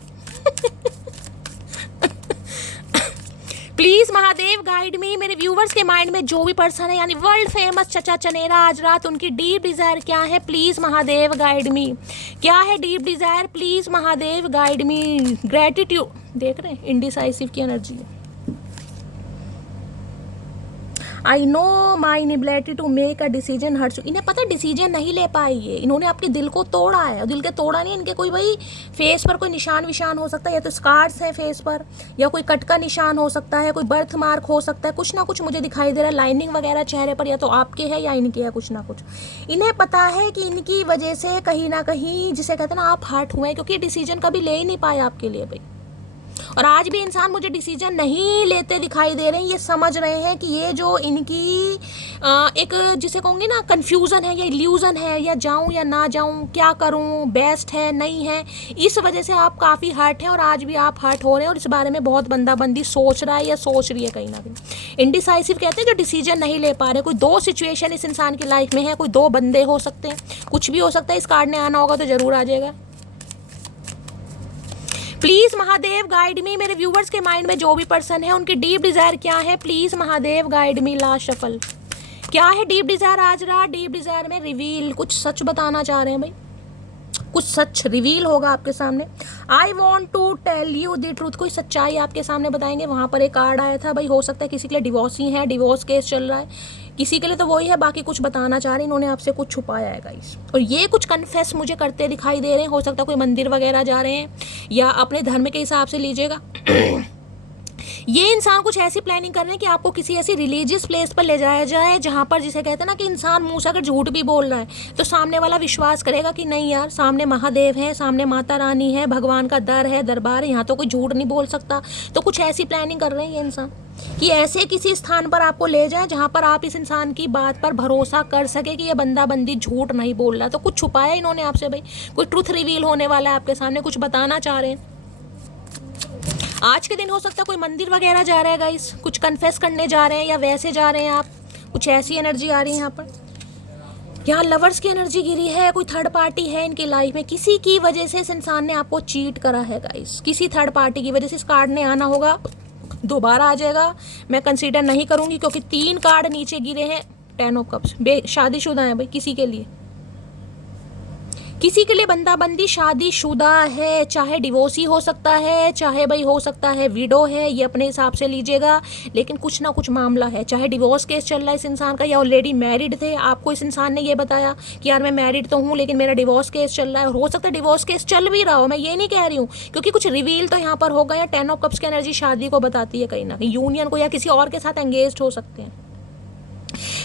प्लीज महादेव गाइड मी, मेरे व्यूवर्स के माइंड में जो भी पर्सन है यानी वर्ल्ड फेमस चचा चनेरा, आज रात उनकी डीप डिजायर क्या है, प्लीज महादेव गाइड मी। क्या है deep desire, please Mahadev guide me. Gratitude देख रहे हैं, इंडिसाइसिव की एनर्जी है। I know my inability to make a decision hurt. इन्हें पता है डिसीजन नहीं ले पाई है, इन्होंने आपके दिल को तोड़ा है। और दिल के तोड़ा नहीं, इनके कोई भाई फेस पर कोई निशान विशान हो सकता है, या तो स्कार्स हैं फेस पर, या कोई कट का निशान हो सकता है, कोई बर्थ मार्क हो सकता है, कुछ ना कुछ मुझे दिखाई दे रहा है, लाइनिंग वगैरह चेहरे पर, या तो आपके है या इनके है, कुछ ना कुछ। इन्हें पता है कि इनकी वजह से कहीं ना कहीं, जिसे कहते हैं ना, आप हर्ट हुए हैं, क्योंकि डिसीजन कभी ले ही नहीं पाए आपके लिए भाई। और आज भी इंसान मुझे डिसीजन नहीं लेते दिखाई दे रहे हैं। ये समझ रहे हैं कि ये जो इनकी एक जिसे कहूँगी ना कंफ्यूजन है या इल्यूजन है, या जाऊँ या ना जाऊँ, क्या करूँ, बेस्ट है नहीं है, इस वजह से आप काफ़ी हर्ट हैं। और आज भी आप हर्ट हो रहे हैं, और इस बारे में बहुत बंदा बंदी सोच रहा है या सोच रही है कहीं ना कहीं। इंडिसाइसिव कहते हैं जो डिसीजन नहीं ले पा रहे। कोई दो सिचुएशन इस इंसान की लाइफ में है, कोई दो बंदे हो सकते हैं, कुछ भी हो सकता है। इस कार्ड ने आना होगा तो ज़रूर आ जाएगा। प्लीज महादेव गाइड मी, मेरे व्यूवर्स के माइंड में जो भी पर्सन है उनकी डीप डिजायर क्या है, please Mahadev guide me. Last shuffle क्या है डीप डिजायर आज रात। डीप डिजायर में रिवील, कुछ सच बताना चाह रहे हैं भाई, कुछ सच रिवील होगा आपके सामने। I want to tell you the truth, कोई सच्चाई आपके सामने बताएंगे। वहाँ पर एक कार्ड आया था भाई, हो सकता है किसी के लिए डिवोर्सी है, डिवोर्स केस चल रहा है, किसी के लिए तो वही है, बाकी कुछ बताना चाह रहे हैं, इन्होंने आपसे कुछ छुपाया है गाइस। और ये कुछ कन्फेस मुझे करते दिखाई दे रहे हैं। हो सकता है कोई मंदिर वगैरह जा रहे हैं, या अपने धर्म के हिसाब से लीजिएगा। ये इंसान कुछ ऐसी प्लानिंग कर रहे हैं कि आपको किसी ऐसी रिलीजियस प्लेस पर ले जाया जाए जहाँ पर, जिसे कहते हैं ना कि इंसान मुंह से अगर झूठ भी बोल रहा है तो सामने वाला विश्वास करेगा कि नहीं यार, सामने महादेव है, सामने माता रानी है, भगवान का दर है, दरबार है, यहाँ तो कोई झूठ नहीं बोल सकता। तो कुछ ऐसी प्लानिंग कर रहे हैं ये इंसान कि ऐसे किसी स्थान पर आपको ले जाए जहाँ पर आप इस इंसान की बात पर भरोसा कर सके कि ये बंदा बंदी झूठ नहीं बोल रहा। तो कुछ छुपाया इन्होंने आपसे भाई, कोई ट्रुथ रिवील होने वाला है आपके सामने, कुछ बताना चाह रहे हैं। आज के दिन हो सकता है कोई मंदिर वगैरह जा रहा है गाइस, कुछ कन्फेस करने जा रहे हैं, या वैसे जा रहे हैं आप, कुछ ऐसी एनर्जी आ रही है यहाँ पर। यहाँ लवर्स की एनर्जी गिरी है, कोई थर्ड पार्टी है इनकी लाइफ में, किसी की वजह से इस इंसान ने आपको चीट करा है गाइस, किसी थर्ड पार्टी की वजह से। इस कार्ड ने आना होगा, दोबारा आ जाएगा, मैं कंसीडर नहीं करूँगी क्योंकि 3 कार्ड नीचे गिरे हैं। 10 ऑफ कप्स, शादीशुदा है भाई, किसी के लिए, किसी के लिए बंदा बंदी शादीशुदा है, चाहे डिवोर्सी हो सकता है, चाहे भाई हो सकता है विडो है, ये अपने हिसाब से लीजिएगा, लेकिन कुछ ना कुछ मामला है। चाहे डिवोर्स केस चल रहा है इस इंसान का, या ऑलरेडी मैरिड थे, आपको इस इंसान ने ये बताया कि यार मैं मैरिड तो हूँ लेकिन मेरा डिवोर्स केस चल रहा है। हो सकता है डिवोर्स केस चल भी रहा हो, मैं ये नहीं कह रही हूँ, क्योंकि कुछ रिवील तो यहाँ पर होगा। या 10 ऑफ कप्स की एनर्जी शादी को बताती है कहीं ना कहीं, यूनियन को, या किसी और के साथ एंगेज हो सकते हैं।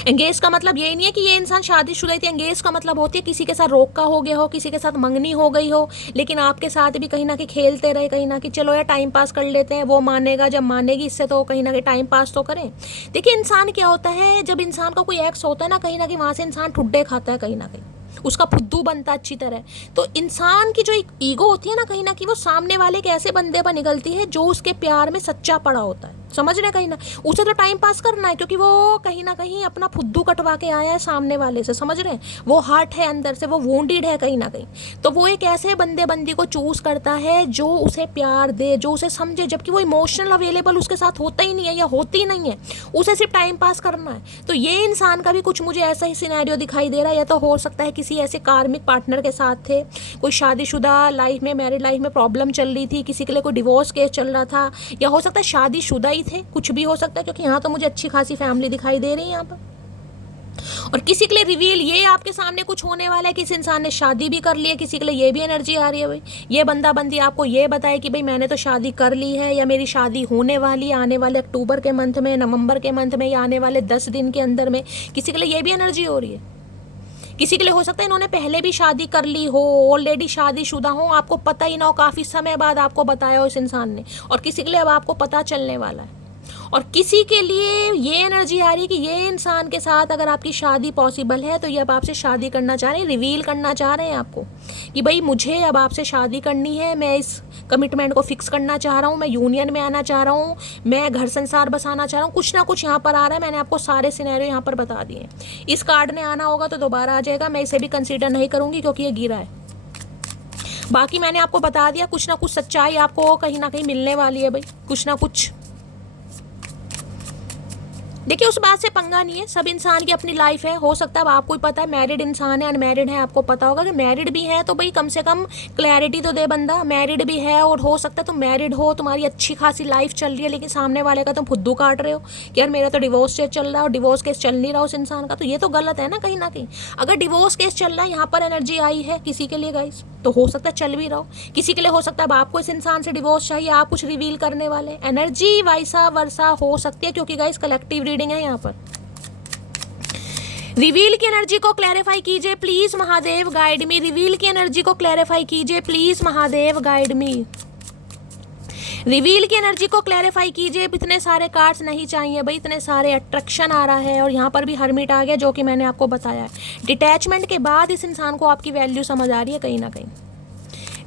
एंगेज का मतलब ये नहीं है कि ये इंसान शादीशुदा थी, एंगेज का मतलब होती है किसी के साथ रोका हो गया हो, किसी के साथ मंगनी हो गई हो, लेकिन आपके साथ भी कहीं ना कहीं खेलते रहे, कहीं ना कहीं चलो यार टाइम पास कर लेते हैं, वो मानेगा जब मानेगी, इससे तो कहीं ना कहीं टाइम पास तो करें। देखिए इंसान क्या होता है, जब इंसान का कोई एक्स होता है ना, कहीं ना कहीं वहाँ से इंसान ठुड्डे खाता है, कहीं ना कहीं उसका फुद्दू बनता है अच्छी तरह। तो इंसान की जो एक ईगो होती है ना कहीं वो सामने वाले के ऐसे बंदे पर निकलती है जो उसके प्यार में सच्चा पड़ा होता है, समझ रहे, कहीं ना उसे तो टाइम पास करना है, क्योंकि वो कहीं ना कहीं अपना फुद्दू कटवा के आया है सामने वाले से, समझ रहे हैं, वो हार्ट है अंदर से, वो वोंडेड है कहीं ना कहीं। तो वो एक ऐसे बंदे बंदी को चूज करता है जो उसे प्यार दे, जो उसे समझे, जबकि वो इमोशनल अवेलेबल उसके साथ होता ही नहीं है या होती नहीं है, उसे सिर्फ टाइम पास करना है। तो ये इंसान का भी कुछ मुझे ऐसा ही सिनेरियो दिखाई दे रहा है, या तो हो सकता है किसी ऐसे कार्मिक पार्टनर के साथ थे, कोई शादीशुदा लाइफ में, मैरिड लाइफ में प्रॉब्लम चल रही थी, किसी के लिए कोई डिवोर्स केस चल रहा था, या हो सकता है शादीशुदा ही थे, कुछ भी हो सकता है, क्योंकि यहाँ तो मुझे अच्छी खासी फैमिली दिखाई दे रही है यहाँ पर। और किसी के लिए रिवील ये आपके सामने कुछ होने वाला है, किसी इंसान ने शादी भी कर ली है, किसी के लिए ये भी एनर्जी आ रही है भाई, ये बंदा बंदी आपको ये बताए कि भाई मैंने तो शादी कर ली है, या मेरी शादी होने वाली है आने वाले अक्टूबर के मंथ में, नवंबर के मंथ में, या आने वाले 10 दिन के अंदर में, किसी के लिए ये भी एनर्जी हो रही है। किसी के लिए हो सकता है इन्होंने पहले भी शादी कर ली हो, ऑलरेडी शादीशुदा हो, आपको पता ही ना हो, काफ़ी समय बाद आपको बताया हो इस इंसान ने, और किसी के लिए अब आपको पता चलने वाला है। और किसी के लिए ये एनर्जी आ रही रही है कि ये इंसान के साथ अगर आपकी शादी पॉसिबल है तो ये अब आपसे शादी करना चाह रहे हैं, रिवील करना चाह रहे हैं आपको कि भाई मुझे अब आपसे शादी करनी है, मैं इस कमिटमेंट को फिक्स करना चाह रहा हूँ, मैं यूनियन में आना चाह रहा हूँ, मैं घर संसार बसाना चाह रहा हूँ। कुछ ना कुछ यहाँ पर आ रहा है। मैंने आपको सारे सिनेरियो यहाँ पर बता दिए। इस कार्ड ने आना होगा तो दोबारा आ जाएगा, मैं इसे भी कंसीडर नहीं करूँगी क्योंकि ये गिरा है। बाकी मैंने आपको बता दिया, कुछ ना कुछ सच्चाई आपको कहीं ना कहीं मिलने वाली है भाई, कुछ ना कुछ। देखिए उस बात से पंगा नहीं है, सब इंसान की अपनी लाइफ है। हो सकता है अब आपको ही पता है मैरिड इंसान है, अनमैरिड है, आपको पता होगा कि मैरिड भी है तो भाई कम से कम क्लैरिटी तो दे बंदा। मैरिड भी है और हो सकता है तुम मैरिड हो, तुम्हारी अच्छी खासी लाइफ चल रही है, लेकिन सामने वाले का तुम फुद्दू काट रहे हो कि यार मेरा तो डिवोर्स केस चल रहा है और डिवोर्स केस चल नहीं रहा उस इंसान का, तो ये तो गलत है ना कहीं ना कहीं। अगर डिवोर्स केस चल रहा है, यहाँ पर एनर्जी आई है किसी के लिए गाइस, तो हो सकता है चल भी रहा हो। किसी के लिए हो सकता है अब आपको इस इंसान से डिवोर्स चाहिए, आप कुछ रिवील करने वाले, एनर्जी वैसा वर्षा हो सकती है क्योंकि गाइस कलेक्टिव रीडिंग है यहाँ पर। रिवील की एनर्जी को क्लैरिफाई कीजिए please Mahadev, guide me. Reveal की एनर्जी को क्लैरिफाई कीजिए please Mahadev, guide me. Reveal की एनर्जी को क्लैरिफाई कीजिए। इतने सारे कार्ड्स नहीं चाहिए भाई, इतने सारे अट्रैक्शन आ रहा है और यहाँ पर भी हर्मिट आ गया जो कि मैंने आपको बताया है। डिटैचमेंट के बाद इस इंसान को आपकी वैल्यू समझ आ रही है कहीं ना कहीं।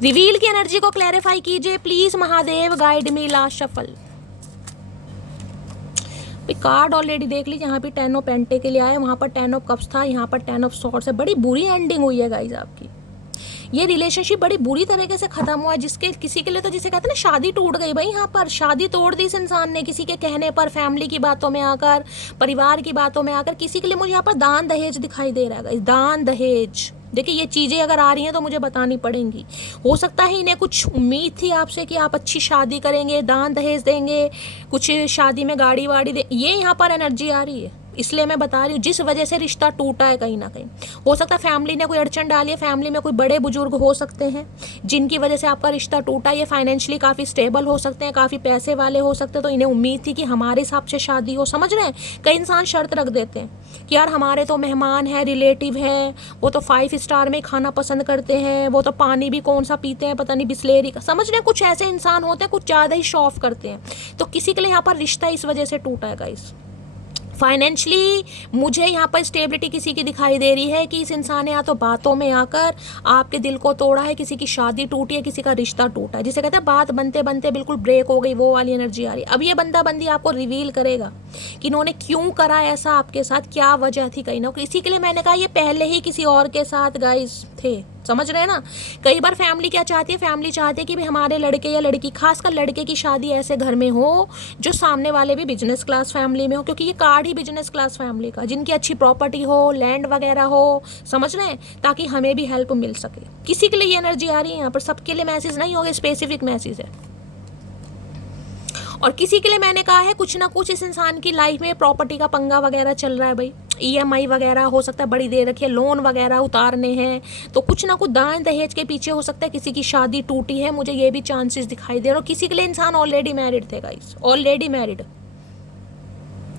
रिवील की एनर्जी को क्लैरिफाई कीजिए please Mahadev, guide me. Last shuffle card already देख लीजिए, यहाँ पे 10 ऑफ पेंटे के लिए आया, वहाँ पर 10 ऑफ कप्स था, यहाँ पर 10 ऑफ सॉर्ड्स है। बड़ी बुरी एंडिंग हुई है गाइज आपकी। ये रिलेशनशिप बड़ी बुरी तरीके से खत्म हुआ है, जिसके किसी के लिए तो जिसे कहते हैं ना शादी टूट गई भाई। यहाँ पर शादी तोड़ दी इस इंसान ने किसी के कहने पर, फैमिली की बातों में आकर, परिवार की बातों में आकर। किसी के लिए मुझे यहाँ पर दान दहेज दिखाई दे रहा है, दान दहेज। देखिए ये चीज़ें अगर आ रही हैं तो मुझे बतानी पड़ेंगी। हो सकता है इन्हें कुछ उम्मीद थी आपसे कि आप अच्छी शादी करेंगे, दान दहेज देंगे, कुछ शादी में गाड़ी वाड़ी दे, ये यहाँ पर एनर्जी आ रही है। इसलिए मैं बता रही हूँ जिस वजह से रिश्ता टूटा है कहीं ना कहीं। हो सकता है फैमिली ने कोई अड़चन डाली है, फैमिली में कोई बड़े बुजुर्ग हो सकते हैं जिनकी वजह से आपका रिश्ता टूटा। ये फाइनेंशियली काफ़ी स्टेबल हो सकते हैं, काफ़ी पैसे वाले हो सकते हैं, तो इन्हें उम्मीद थी कि हमारे हिसाब से शादी हो। समझ रहे हैं, कई इंसान शर्त रख देते हैं कि यार हमारे तो मेहमान हैं, रिलेटिव हैं, वो तो 5 स्टार में खाना पसंद करते हैं, वो तो पानी भी कौन सा पीते हैं पता नहीं बिस्लेरी का। समझ रहे हैं, कुछ ऐसे इंसान होते हैं कुछ ज़्यादा ही शो ऑफ करते हैं। तो किसी के लिए यहाँ पर रिश्ता इस वजह से टूटा है गाइस। फाइनेंशियली मुझे यहाँ पर स्टेबिलिटी किसी की दिखाई दे रही है कि इस इंसान ने या तो बातों में आकर आपके दिल को तोड़ा है, किसी की शादी टूटी है, किसी का रिश्ता टूटा है, जिसे कहते हैं बात बनते बनते बिल्कुल ब्रेक हो गई, वो वाली एनर्जी आ रही है। अब ये बंदा बंदी आपको रिवील करेगा कि इन्होंने क्यों करा ऐसा आपके साथ, क्या वजह थी कहीं ना। इसी के लिए मैंने कहा ये पहले ही किसी और के साथ गाइस थे। समझ रहे हैं ना। कई बार फैमिली क्या चाहती है, फैमिली चाहती है कि भी हमारे लड़के या लड़की, खासकर लड़के की शादी ऐसे घर में हो जो सामने वाले भी बिजनेस क्लास फैमिली में हो, क्योंकि ये कार्ड ही बिजनेस क्लास फैमिली का, जिनकी अच्छी प्रॉपर्टी हो, लैंड वगैरह हो। समझ रहे हैं, ताकि हमें भी हेल्प मिल सके। किसी के लिए ये एनर्जी आ रही है यहाँ पर, सबके लिए मैसेज नहीं होगा, स्पेसिफिक मैसेज है। और किसी के लिए मैंने कहा है कुछ ना कुछ इस इंसान की लाइफ में प्रॉपर्टी का पंगा वगैरह चल रहा है भाई। EMI वगैरह हो सकता है बड़ी दे रखी है, लोन वगैरह उतारने हैं, तो कुछ ना कुछ दान दहेज के पीछे हो सकता है किसी की शादी टूटी है। मुझे ये भी चांसेस दिखाई दे रहे। और किसी के लिए इंसान ऑलरेडी मैरिड थे गाइस, ऑलरेडी मैरिड।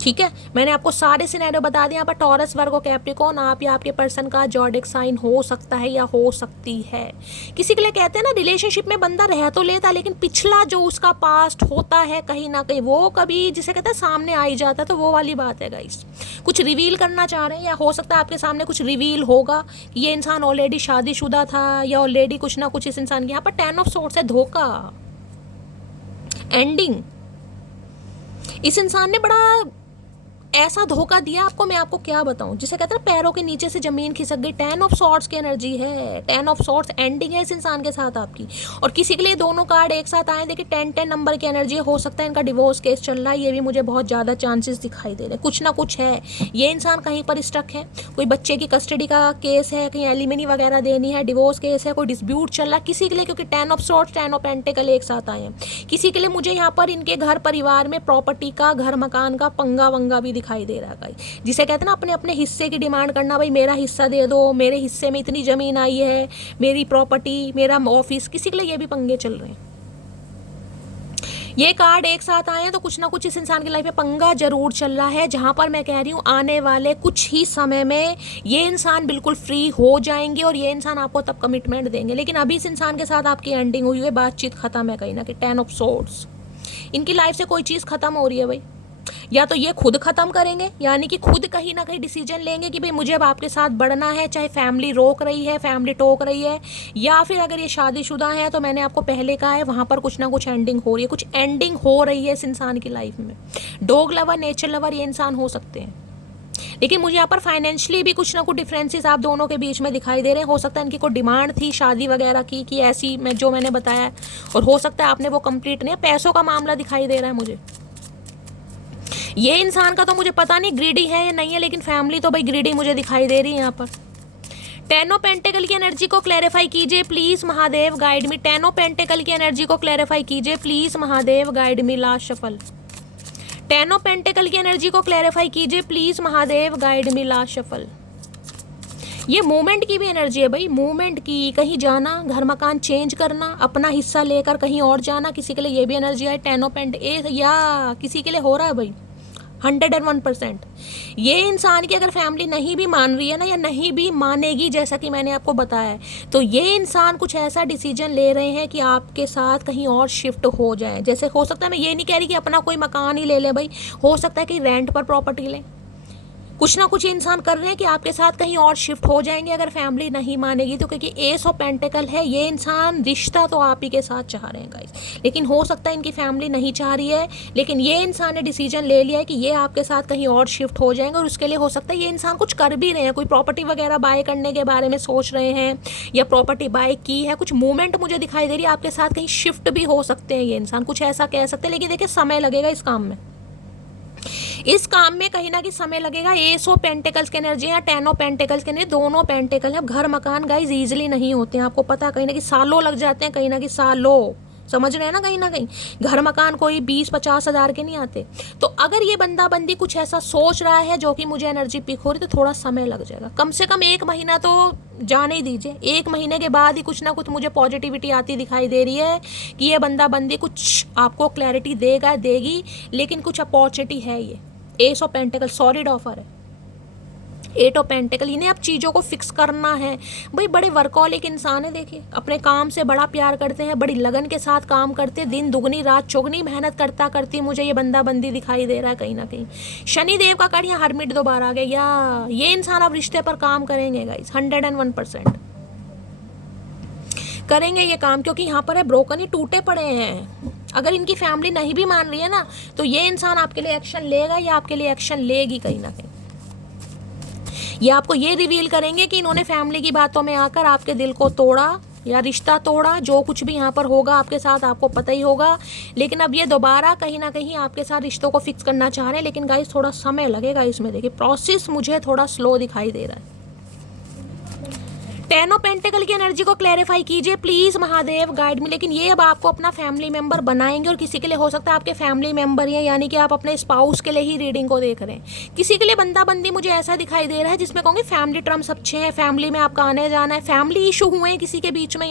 ठीक है, मैंने आपको सारे सिनेरियो बता दिए। यहाँ पर टॉरस, वर्गो, कैप्रिकॉर्न, आप या आपके पर्सन का जॉडिक साइन हो सकता है या हो सकती है। किसी के लिए कहते हैं ना रिलेशनशिप में बंदा रह तो लेता, लेकिन पिछला जो उसका पास्ट होता है कहीं ना कहीं वो कभी जिसे कहते हैं सामने आ ही जाता है, तो वो वाली बात है गाइस। कुछ रिवील करना चाह रहे हैं, या हो सकता है आपके सामने कुछ रिवील होगा कि ये इंसान ऑलरेडी शादीशुदा था, या ऑलरेडी कुछ ना कुछ इस इंसान की। यहाँ पर 10 ऑफ सोर्ड्स है, धोखा, एंडिंग। इस इंसान ने बड़ा ऐसा धोखा दिया आपको, मैं आपको क्या बताऊं, जिसे कहते हैं पैरों के नीचे से जमीन खिसक गई। 10 ऑफ सॉर्ड्स की एनर्जी है, 10 ऑफ सॉर्ड्स एंडिंग है इस इंसान के साथ आपकी। और किसी के लिए दोनों कार्ड एक साथ आए, देखिए 10-10 नंबर की एनर्जी है। हो सकता है इनका डिवोर्स केस चल रहा है, ये भी मुझे बहुत ज़्यादा चांसेस दिखाई दे रहे हैं। कुछ ना कुछ है, ये इंसान कहीं पर स्टक है, कोई बच्चे की कस्टडी का केस है, कहीं एलिमनी वगैरह देनी है, डिवोर्स केस है, कोई डिस्प्यूट चल रहा है किसी के लिए, क्योंकि 10 ऑफ सॉर्ड्स 10 ऑफ पेंटिकल एक साथ आए हैं। किसी के लिए मुझे यहाँ पर इनके घर परिवार में प्रॉपर्टी का, घर मकान का पंगा वंगा भी दिखाई दे रहा है, जिसे कहते हैं ना अपने अपने हिस्से की डिमांड करना। भाई मेरा हिस्सा दे दो, मेरे हिस्से में इतनी जमीन आई है, मेरी प्रॉपर्टी, मेरा ऑफिस। किसी के लिए ये भी पंगे चल रहे हैं। ये कार्ड एक साथ आए हैं तो कुछ ना कुछ इस इंसान की लाइफ में पंगा जरूर चल रहा है, जहां पर मैं कह रही हूँ आने वाले कुछ ही समय में ये इंसान बिल्कुल फ्री हो जाएंगे और ये इंसान आपको तब कमिटमेंट देंगे। लेकिन अभी इस इंसान के साथ आपकी एंडिंग हुई है, बातचीत खत्म है कहीं ना कहीं। 10 ऑफ सोर्ड्स, इनकी लाइफ से कोई चीज़ खत्म हो रही है भाई। या तो ये खुद ख़त्म करेंगे, यानी कि खुद कहीं ना कहीं डिसीजन लेंगे कि भाई मुझे अब आपके साथ बढ़ना है, चाहे फैमिली रोक रही है, फैमिली टोक रही है, या फिर अगर ये शादीशुदा है तो मैंने आपको पहले कहा है वहाँ पर कुछ ना कुछ एंडिंग हो रही है, कुछ एंडिंग हो रही है इस इंसान की लाइफ में। डॉग लवर, नेचर लवर ये इंसान हो सकते हैं, लेकिन मुझे यहाँ पर फाइनेंशियली भी कुछ ना कुछ डिफरेंसेस आप दोनों के बीच में दिखाई दे रहे हैं। हो सकता है इनकी कोई डिमांड थी शादी वगैरह की कि ऐसी मैं जो मैंने बताया है, और हो सकता है आपने वो कंप्लीट नहीं है। पैसों का मामला दिखाई दे रहा है मुझे। ये इंसान का तो मुझे पता नहीं ग्रीडी है या नहीं है, लेकिन फैमिली तो भाई ग्रीडी मुझे दिखाई दे रही है यहाँ पर। टेन ऑफ पेंटिकल की एनर्जी को क्लैरिफाई कीजिए please Mahadev, guide me. Ten of pentacle की एनर्जी को क्लैरिफाई कीजिए please Mahadev, guide me. Last shuffle. Ten of pentacle की एनर्जी को क्लैरिफाई कीजिए please Mahadev, guide me. Last shuffle. ये मूवमेंट की भी एनर्जी है भाई, मूवमेंट की, कहीं जाना, घर मकान चेंज करना, अपना हिस्सा लेकर कहीं और जाना, किसी के लिए ये भी एनर्जी है। टेन ऑफ या किसी के लिए हो रहा है भाई 101%। ये इंसान की अगर फैमिली नहीं भी मान रही है ना, या नहीं भी मानेगी जैसा कि मैंने आपको बताया है, तो ये इंसान कुछ ऐसा डिसीजन ले रहे हैं कि आपके साथ कहीं और शिफ्ट हो जाए। जैसे हो सकता है, मैं ये नहीं कह रही कि अपना कोई मकान ही ले ले भाई, हो सकता है कि रेंट पर प्रॉपर्टी लें। कुछ ना कुछ इंसान कर रहे हैं कि आपके साथ कहीं और शिफ्ट हो जाएंगे अगर फैमिली नहीं मानेगी तो, क्योंकि एस ऑफ पेंटिकल है। ये इंसान रिश्ता तो आप ही के साथ चाह रहे हैं गाइस, लेकिन हो सकता है इनकी फैमिली नहीं चाह रही है, लेकिन ये इंसान ने डिसीजन ले लिया है कि ये आपके साथ कहीं और शिफ्ट हो जाएंगे। और उसके लिए हो सकता है ये इंसान कुछ कर भी रहे हैं, कोई प्रॉपर्टी वगैरह बाय करने के बारे में सोच रहे हैं, या प्रॉपर्टी बाय की है। कुछ मूवमेंट मुझे दिखाई दे रही है, आपके साथ कहीं शिफ्ट भी हो सकते हैं ये इंसान, कुछ ऐसा कह सकते हैं। लेकिन देखिए समय लगेगा इस काम में, इस काम में कहीं ना कहीं समय लगेगा। एस ऑफ पेंटिकल्स की एनर्जी है, टेन ऑफ पेंटिकल्स की एनर्जी, दोनों पेंटिकल है। घर मकान गाइज इजीली नहीं होते हैं, आपको पता है, कहीं ना कहीं सालों लग जाते हैं, कहीं ना कहीं सालों, समझ रहे हैं ना, कहीं ना कहीं घर मकान कोई 20-50 हज़ार के नहीं आते। तो अगर ये बंदा बंदी कुछ ऐसा सोच रहा है जो कि मुझे एनर्जी पिक हो रही, तो थोड़ा समय लग जाएगा, कम से कम 1 महीना तो जाने ही दीजिए। 1 महीने के बाद ही कुछ ना कुछ मुझे पॉजिटिविटी आती दिखाई दे रही है कि ये बंदा बंदी कुछ आपको क्लैरिटी देगी, लेकिन कुछ अपॉर्चुनिटी है। ये S of pentacle solid offer है, 8 ऑफ पेंटिकल, इन्हें अब चीज़ों को फिक्स करना है भाई। बड़े वर्कहॉलिक इंसान है, देखिए अपने काम से बड़ा प्यार करते हैं, बड़ी लगन के साथ काम करते हैं, दिन दुगनी रात चौगनी मेहनत करती मुझे ये बंदा बंदी दिखाई दे रहा है कहीं ना कहीं। शनि देव का कार्ड यहाँ हरमिट दोबारा आ गया, या ये इंसान अब रिश्ते पर काम करेंगे गाइस, 101% करेंगे ये काम, क्योंकि यहाँ पर है ब्रोकन ही टूटे पड़े हैं। अगर इनकी फैमिली नहीं भी मान रही है ना, तो ये इंसान आपके लिए एक्शन लेगा या आपके लिए एक्शन लेगी कहीं ना कहीं। ये आपको ये रिवील करेंगे कि इन्होंने फैमिली की बातों में आकर आपके दिल को तोड़ा या रिश्ता तोड़ा। जो कुछ भी यहाँ पर होगा आपके साथ आपको पता ही होगा, लेकिन अब ये दोबारा कहीं ना कहीं आपके साथ रिश्तों को फिक्स करना चाह रहे हैं, लेकिन गाइस थोड़ा समय लगेगा इसमें। देखिए प्रोसेस मुझे थोड़ा स्लो दिखाई दे रहा है। 10 ऑफ पेंटिकल की एनर्जी को क्लैरिफाई कीजिए प्लीज महादेव, गाइड मी। लेकिन ये अब आपको अपना फैमिली मेंबर बनाएंगे, और किसी के लिए हो सकता है आपके फैमिली मेंबर ही है, यानी कि आप अपने स्पाउस के लिए ही रीडिंग को देख रहे हैं। किसी के लिए बंदा बंदी मुझे ऐसा दिखाई दे रहा है जिसमें कहूँगी फैमिली टर्म्स अच्छे हैं, फैमिली में आपका आने जाना है, फैमिली इशू हुए हैं किसी के बीच में,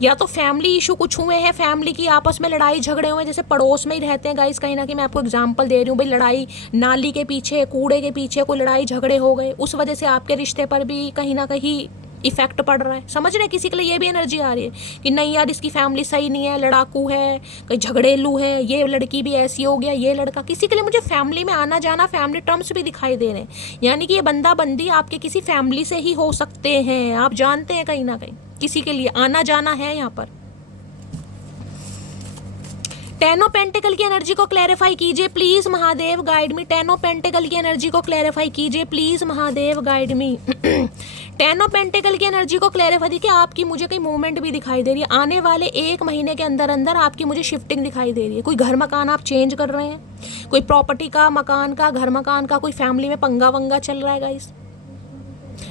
या तो फैमिली इशू कुछ हुए हैं, फैमिली की आपस में लड़ाई झगड़े हुए हैं, जैसे पड़ोस में ही रहते हैं गाइस, कहीं ना कहीं मैं आपको एग्जांपल दे रही हूँ भाई, लड़ाई नाली के पीछे, कूड़े के पीछे कोई लड़ाई झगड़े हो गए, उस वजह से आपके रिश्ते पर भी कहीं ना कहीं इफेक्ट पड़ रहा है। समझ रहे हैं, किसी के लिए ये भी एनर्जी आ रही है कि नहीं यार इसकी फैमिली सही नहीं है, लड़ाकू है, कहीं झगड़ेलू है, ये लड़की भी ऐसी हो गया, ये लड़का। किसी के लिए मुझे फैमिली में आना जाना, फैमिली टर्म्स भी दिखाई दे रहे हैं, यानी कि ये बंदा बंदी आपके किसी फैमिली से ही हो सकते हैं, आप जानते हैं कहीं ना कहीं किसी के लिए आना जाना है यहाँ पर। 10 ऑफ पेंटिकल की एनर्जी को क्लैरिफाई कीजिए please Mahadev, guide me. 10 of pentacle की एनर्जी को क्लैरिफाई कीजिए please Mahadev, guide me. 10 of pentacle की एनर्जी को क्लैरिफाई देखिए, आपकी मुझे कहीं मूवमेंट भी दिखाई दे रही है। आने वाले 1 महीने के अंदर अंदर आपकी मुझे शिफ्टिंग दिखाई दे रही है। कोई घर मकान आप चेंज कर रहे हैं, कोई प्रॉपर्टी का, मकान का, घर मकान का, कोई फैमिली में पंगा वंगा चल रहा है गाइस,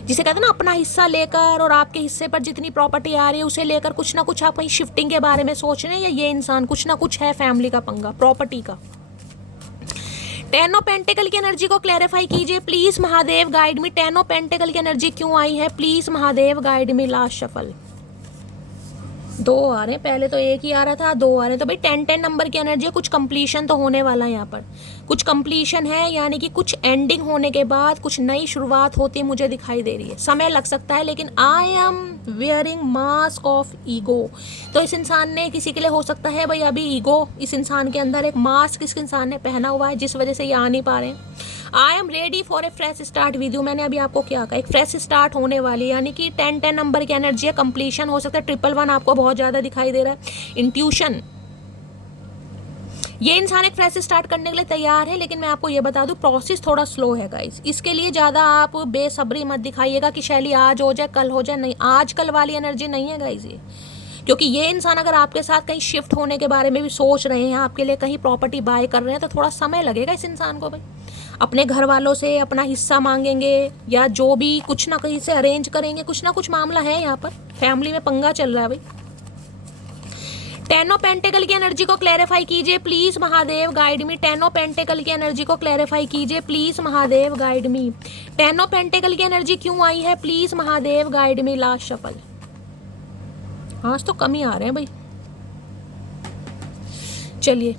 जिसे कहते हैं ना अपना हिस्सा लेकर, और आपके हिस्से पर जितनी प्रॉपर्टी आ रही है उसे लेकर कुछ ना कुछ आप कहीं शिफ्टिंग के बारे में सोच रहे हैं, या ये इंसान कुछ ना कुछ है फैमिली का पंगा, प्रॉपर्टी का। 10 ऑफ पेंटिकल की एनर्जी को क्लैरिफाई कीजिए please Mahadev, guide me. 10 of pentacle की एनर्जी क्यों आई है, please Mahadev, guide me. Last shuffle. दो आ रहे हैं, पहले तो एक ही आ रहा था, दो आ रहे हैं। तो भाई 10-10 नंबर की एनर्जी है, कुछ कंप्लीशन तो होने वाला है यहाँ पर, कुछ कंप्लीशन है, यानी कि कुछ एंडिंग होने के बाद कुछ नई शुरुआत होती है मुझे दिखाई दे रही है। समय लग सकता है, लेकिन I am wearing mask of ego. तो इस इंसान ने, किसी के लिए हो सकता है भाई अभी ईगो इस इंसान के अंदर, एक मास्क इस इंसान ने पहना हुआ है जिस वजह से ये आ नहीं पा रहे हैं। I am ready for a fresh start with you. मैंने अभी आपको क्या कहा, एक फ्रेश स्टार्ट होने वाली, यानी कि 10-10 नंबर की एनर्जी है, कंप्लीशन हो सकता है। 111 आपको बहुत ज़्यादा दिखाई दे रहा है। इंट्यूशन, ये इंसान एक फ्रेश स्टार्ट करने के लिए तैयार है, लेकिन मैं आपको ये बता दूं प्रोसेस थोड़ा स्लो है गाइस। इसके लिए ज़्यादा आप बेसब्री मत दिखाइएगा कि शैली आज हो जाए कल हो जाए, नहीं, आज कल वाली एनर्जी नहीं है गाइस ये। क्योंकि ये इंसान अगर आपके साथ कहीं शिफ्ट होने के बारे में भी सोच रहे हैं, आपके लिए कहीं प्रॉपर्टी बाय कर रहे हैं, तो थोड़ा समय लगेगा इस इंसान को भाई। अपने घर वालों से अपना हिस्सा मांगेंगे, या जो भी कुछ ना कहीं से अरेंज करेंगे, कुछ ना कुछ मामला है यहाँ पर, फैमिली में पंगा चल रहा है भाई। 10 ऑफ पेंटिकल की एनर्जी को क्लैरिफाई कीजिए please Mahadev, guide me. 10 of pentacle की एनर्जी को क्लैरिफाई कीजिए please Mahadev, guide me. 10 of pentacle की एनर्जी क्यों आई है, please Mahadev, guide me. Last shuffle. आज तो कम ही आ रहे हैं भाई। चलिए,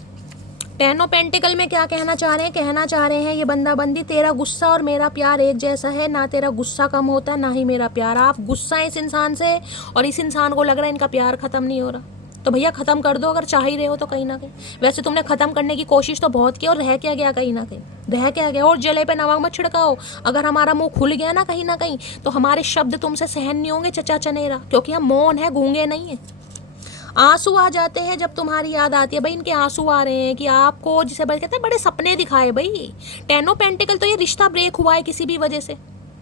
10 ऑफ पेंटिकल में क्या कहना चाह रहे हैं, कहना चाह रहे हैं ये बंदा बंदी, तेरा गुस्सा और मेरा प्यार एक जैसा है, ना तेरा गुस्सा कम होता है ना ही मेरा प्यार। आप गुस्सा है इस इंसान से, और इस इंसान को लग रहा है इनका प्यार खत्म नहीं हो रहा। तो भैया खत्म कर दो अगर चाह ही रहे हो तो, कहीं ना कहीं। वैसे तुमने खत्म करने की कोशिश तो बहुत की, और रह क्या गया, कहीं ना कहीं रह क्या गया। और जले पे नमक मत छिड़काओ। अगर हमारा मुंह खुल गया ना कहीं ना कहीं, तो हमारे शब्द तुमसे सहन नहीं होंगे चचा चनेरा, क्योंकि हम मौन है, गूंगे नहीं है। आंसू आ जाते हैं जब तुम्हारी याद आती है भाई। इनके आंसू आ रहे हैं कि आपको, जिसे कहते हैं बड़े सपने दिखाए भाई। 10 ऑफ पेंटिकल, तो ये रिश्ता ब्रेक हुआ है किसी भी वजह से,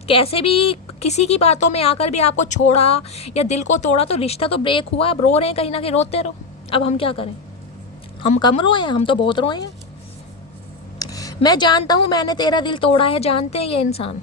कैसे भी किसी की बातों में आकर भी आपको छोड़ा या दिल को तोड़ा, तो रिश्ता तो ब्रेक हुआ। अब रो रहे हैं कहीं ना कहीं, रोते रहो। अब हम क्या करें, हम कम रोए हैं, हम तो बहुत रोए हैं। मैं जानता हूँ मैंने तेरा दिल तोड़ा है, जानते हैं ये इंसान,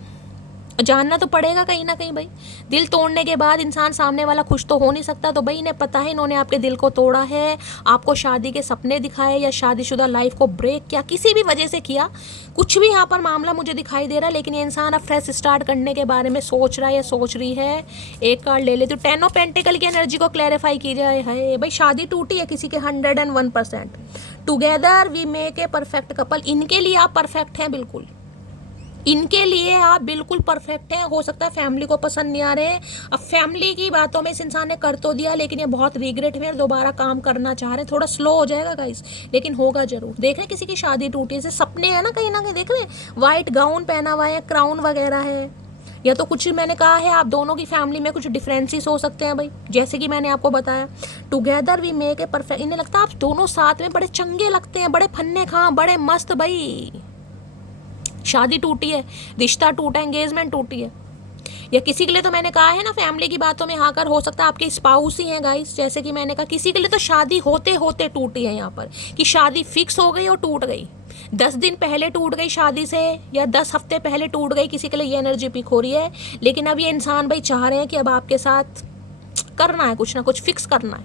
जानना तो पड़ेगा कहीं ना कहीं भाई। दिल तोड़ने के बाद इंसान सामने वाला खुश तो हो नहीं सकता। तो भाई इन्हें पता है इन्होंने आपके दिल को तोड़ा है, आपको शादी के सपने दिखाए, या शादीशुदा लाइफ को ब्रेक किया, किसी भी वजह से किया, कुछ भी यहाँ पर मामला मुझे दिखाई दे रहा है। लेकिन ये इंसान अब फ्रेश स्टार्ट करने के बारे में सोच रहा है या सोच रही है। एक कार्ड ले लेती हूँ, 10 ऑफ पेंटिकल की एनर्जी को क्लैरिफाई की जाए। है भाई, शादी टूटी है किसी के 101%। Together we make a perfect couple. इनके लिए आप परफेक्ट हैं, बिल्कुल इनके लिए आप बिल्कुल परफेक्ट हैं। हो सकता है फैमिली को पसंद नहीं आ रहे हैं। अब फैमिली की बातों में इस इंसान ने कर तो दिया, लेकिन ये बहुत रिग्रेट में दोबारा काम करना चाह रहे हैं। थोड़ा स्लो हो जाएगा गाइस, लेकिन होगा जरूर। देख रहे हैं किसी की शादी टूटी, से सपने हैं ना कहीं देख रहे हैं, व्हाइट गाउन पहना हुआ है, क्राउन वगैरह है, या तो कुछ मैंने कहा है आप दोनों की फैमिली में कुछ डिफरेंसेस हो सकते हैं भाई, जैसे कि मैंने आपको बताया। Together we make a perfect. इन्हें लगता है आप दोनों साथ में बड़े चंगे लगते हैं, बड़े फन्ने खां, बड़े मस्त भाई। शादी टूटी है, रिश्ता टूटा, एंगेजमेंट टूटी है, या किसी के लिए तो मैंने कहा है ना फैमिली की बातों में आकर, हो सकता है आपके स्पाउस ही हैं गाइस। जैसे कि मैंने कहा किसी के लिए तो शादी होते होते टूटी है यहाँ पर, कि शादी फिक्स हो गई और टूट गई, 10 दिन पहले टूट गई शादी से, या 10 हफ्ते पहले टूट गई। किसी के लिए ये एनर्जी पिक हो रही है। लेकिन अब ये इंसान भाई चाह रहे हैं कि अब आपके साथ करना है, कुछ ना कुछ फिक्स करना है।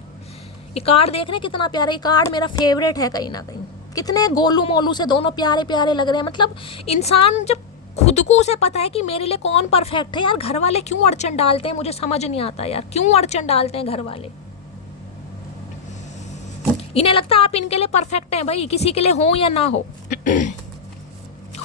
ये कार्ड देख रहे हैं कितना प्यारा, ये कार्ड मेरा फेवरेट है कहीं ना कहीं। कितने गोलू मोलू से दोनों प्यारे प्यारे लग रहे हैं। मतलब इंसान जब खुद को उसे पता है कि मेरे लिए कौन परफेक्ट है। यार घर वाले क्यों अड़चन डालते हैं, मुझे समझ नहीं आता यार, क्यों अड़चन डालते हैं घर वाले। इन्हें लगता है आप इनके लिए परफेक्ट हैं भाई, किसी के लिए हो या ना हो।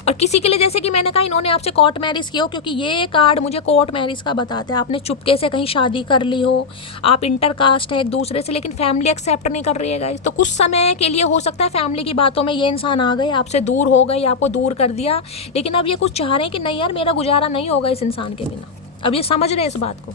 और किसी के लिए, जैसे कि मैंने कहा, इन्होंने आपसे कोर्ट मैरिज की हो, क्योंकि ये कार्ड मुझे कोर्ट मैरिज का बताता है। आपने चुपके से कहीं शादी कर ली हो, आप इंटरकास्ट हैं एक दूसरे से, लेकिन फैमिली एक्सेप्ट नहीं कर रही है गाइस। तो कुछ समय के लिए हो सकता है फैमिली की बातों में ये इंसान आ गए, आपसे दूर हो गए, आपको दूर कर दिया। लेकिन अब ये कुछ चाह रहे हैं कि नहीं यार, मेरा गुजारा नहीं होगा इस इंसान के बिना। अब ये समझ रहे हैं इस बात को।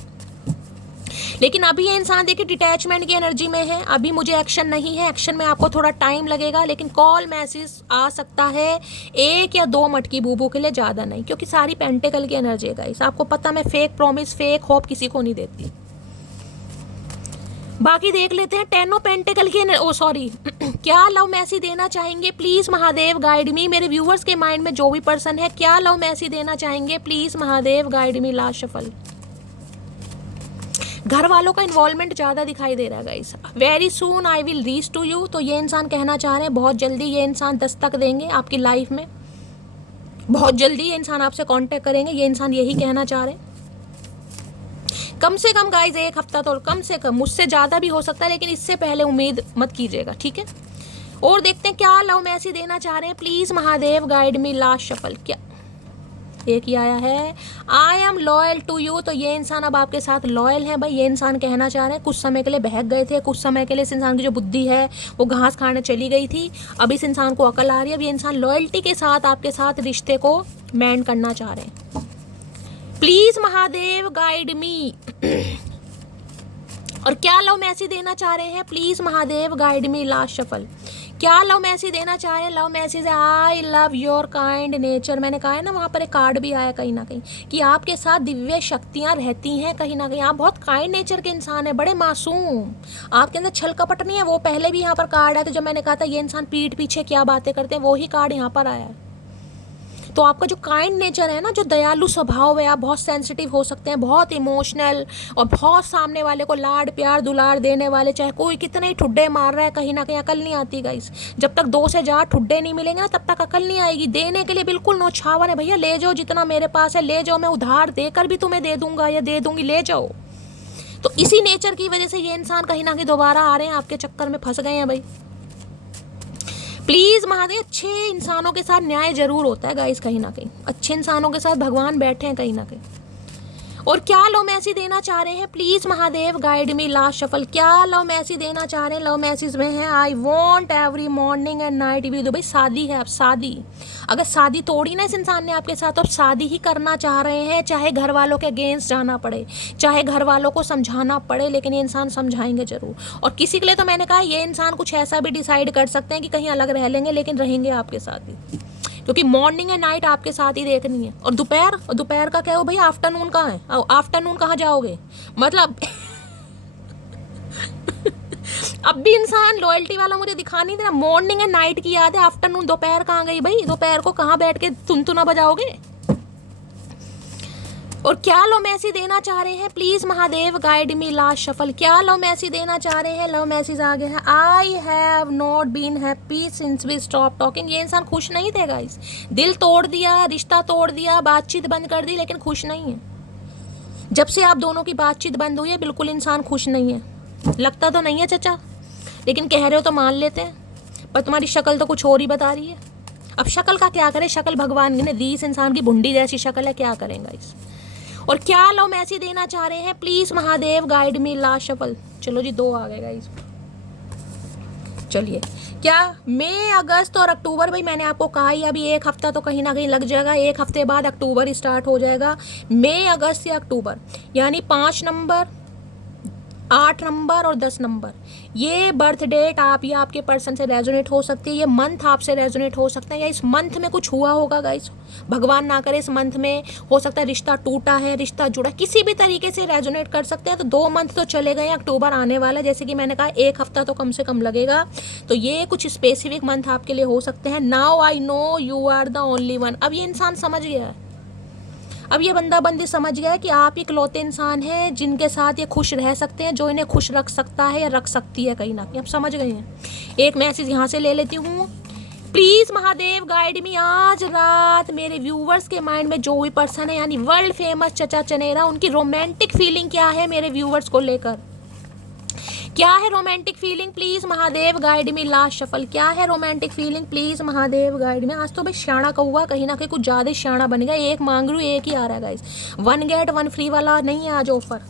लेकिन अभी ये इंसान देखिए डिटैचमेंट की एनर्जी में है। अभी मुझे एक्शन नहीं है, एक्शन में आपको थोड़ा टाइम लगेगा, लेकिन कॉल मैसेज आ सकता है 1 या 2 मटकी बूबू के लिए, ज़्यादा नहीं, क्योंकि सारी पेंटिकल की एनर्जी है गाइस। आपको पता, मैं फेक प्रॉमिस, फेक होप किसी को नहीं देती। बाकी देख लेते हैं 10 ऑफ पेंटिकल की सॉरी क्या लव मैसेज देना चाहेंगे प्लीज महादेव, गाइड मी। मेरे व्यूवर्स के माइंड में जो भी पर्सन है, क्या लव मैसेज देना चाहेंगे please Mahadev, guide me. Last shuffle. घर वालों का इन्वॉल्वमेंट ज़्यादा दिखाई दे रहा है guys. Very soon I will reach to you. तो ये इंसान कहना चाह रहे हैं बहुत जल्दी ये इंसान दस्तक देंगे आपकी लाइफ में, बहुत जल्दी ये इंसान आपसे कांटेक्ट करेंगे। ये इंसान यही कहना चाह रहे हैं कम से कम गाइज 1 हफ्ता तो कम से कम, मुझसे ज़्यादा भी हो सकता है, लेकिन इससे पहले उम्मीद मत कीजिएगा, ठीक है। और देखते हैं क्या लव मैसेज देना चाह रहे हैं। Please Mahadev guide me last shuffle. क्या एक ही आया है, I am loyal to you. तो ये इंसान अब आपके साथ लॉयल है भाई। ये इंसान कहना चाह रहे हैं कुछ समय के लिए बहक गए थे, कुछ समय के लिए इस इंसान की जो बुद्धि है वो घास खाने चली गई थी, अब इस इंसान को अकल आ रही है। अब ये इंसान लॉयल्टी के साथ आपके साथ रिश्ते को मेंटेन करना चाह रहे हैं। प्लीज़ महादेव गाइड मी। और क्या लव मैसेज देना चाह रहे हैं, please Mahadev guide me last shuffle. क्या लव मैसेज देना चाह रहे हैं, लव मैसेज है I love your kind nature. मैंने कहा है ना, वहाँ पर एक कार्ड भी आया कहीं ना कहीं कि आपके साथ दिव्य शक्तियाँ रहती हैं कहीं ना कहीं। आप बहुत काइंड नेचर के इंसान हैं, बड़े मासूम, आपके अंदर छल कपट नहीं है। वो पहले भी यहाँ पर कार्ड आया था जब मैंने कहा था ये इंसान पीठ पीछे क्या बातें करते हैं, वही कार्ड यहाँ पर आया है। तो आपका जो काइंड नेचर है ना, जो दयालु स्वभाव है, आप बहुत सेंसिटिव हो सकते हैं, बहुत इमोशनल, और बहुत सामने वाले को लाड प्यार दुलार देने वाले। चाहे कोई कितने ही ठुड्डे मार रहा है, कहीं ना कहीं अकल नहीं आती गाइस। जब तक 2 से ज़्यादा ठुड्डे नहीं मिलेंगे ना, तब तक अकल नहीं आएगी। देने के लिए बिल्कुल नौछावर है भैया, ले जाओ जितना मेरे पास है ले जाओ, मैं उधार देकर भी तुम्हें दे दूंगा या दे दूंगी, ले जाओ। तो इसी नेचर की वजह से ये इंसान कहीं ना कहीं दोबारा आ रहे हैं, आपके चक्कर में फंस गए हैं भाई। प्लीज़ महादेव, अच्छे इंसानों के साथ न्याय जरूर होता है गाइस, कहीं ना कहीं अच्छे इंसानों के साथ भगवान बैठे हैं कहीं ना कहीं। और क्या लव मैसेज देना चाह रहे हैं, please Mahadev guide me last shuffle. क्या लव मैसेज देना चाह रहे हैं, लव मैसेज में है I want every morning and night with you. भाई शादी है, अब शादी, अगर शादी तोड़ी ना इस इंसान ने आपके साथ, तो शादी ही करना चाह रहे हैं, चाहे घर वालों के अगेंस्ट जाना पड़े, चाहे घर वालों को समझाना पड़े, लेकिन ये इंसान समझाएंगे जरूर। और किसी के लिए तो मैंने कहा ये इंसान कुछ ऐसा भी डिसाइड कर सकते हैं कि कहीं अलग रह लेंगे, लेकिन रहेंगे आपके साथ ही, क्योंकि मॉर्निंग एंड नाइट आपके साथ ही देखनी है। और दोपहर का क्या हो भैया, आफ्टरनून कहाँ है, आफ्टरनून कहाँ जाओगे मतलब अब भी इंसान लॉयल्टी वाला मुझे दिखा नहीं दे रहा। मॉर्निंग एंड नाइट की याद है, आफ्टरनून दोपहर कहाँ गई भाई, दोपहर को कहाँ बैठ के तुनतुना बजाओगे। और क्या लव मैसेज देना चाह रहे हैं, please Mahadev guide me last shuffle. क्या लव मैसेज देना चाह रहे हैं, लव मैसेज आ गया है I have not been happy since we stop talking. ये इंसान खुश नहीं थे गाइस, दिल तोड़ दिया, रिश्ता तोड़ दिया, बातचीत बंद कर दी, लेकिन खुश नहीं है। जब से आप दोनों की बातचीत बंद हुई है, बिल्कुल इंसान खुश नहीं है। लगता तो नहीं है चचा, लेकिन कह रहे हो तो मान लेते हैं, पर तुम्हारी शक्ल तो कुछ और ही बता रही है। अब शक्ल का क्या करें, शक्ल भगवान ने दी, इस इंसान की भुंडी जैसी शक्ल है, क्या करेंगे इस। और क्या लव मैसेज देना चाह रहे हैं, please Mahadev guide me last shuffle. चलो जी 2 आ गए गाइस। चलिए, क्या मई अगस्त और अक्टूबर, भाई मैंने आपको कहा ही अभी 1 हफ्ता तो कहीं ना कहीं लग जाएगा, 1 हफ्ते बाद अक्टूबर स्टार्ट हो जाएगा। मई अगस्त या अक्टूबर, यानी 5 नंबर 8 नंबर और 10 नंबर, ये बर्थ डेट आप या आपके पर्सन से रेजोनेट हो सकती है, ये मंथ आपसे रेजोनेट हो सकता है, या इस मंथ में कुछ हुआ होगा गाइस, भगवान ना करे इस मंथ में हो सकता है रिश्ता टूटा है, रिश्ता जुड़ा, किसी भी तरीके से रेजोनेट कर सकते हैं। तो 2 मंथ तो चले गए, अक्टूबर आने वाला है, जैसे कि मैंने कहा 1 हफ्ता तो कम से कम लगेगा। तो ये कुछ स्पेसिफिक मंथ आपके लिए हो सकते हैं। Now I know you are the only one. अब ये इंसान समझ गया है, अब ये बंदा बंदी समझ गया है कि आप इकलौते इंसान हैं जिनके साथ ये खुश रह सकते हैं, जो इन्हें खुश रख सकता है या रख सकती है कहीं ना कहीं। अब समझ गए हैं। एक मैसेज यहाँ से ले लेती हूँ, प्लीज़ महादेव गाइड मी। आज रात मेरे व्यूवर्स के माइंड में जो भी पर्सन है, यानी वर्ल्ड फेमस चचा चनेरा, उनकी रोमांटिक फीलिंग क्या है मेरे व्यूवर्स को लेकर, क्या है romantic feeling, please Mahadev guide me last shuffle. क्या है romantic feeling, please Mahadev guide में। आज तो भाई शाना कौवा कहीं ना कहीं कुछ ज़्यादा शाना बन गया, एक मांग रही हूँ एक ही आ रहा है गाइस, 1 गेट 1 फ्री वाला नहीं है आज ऑफर।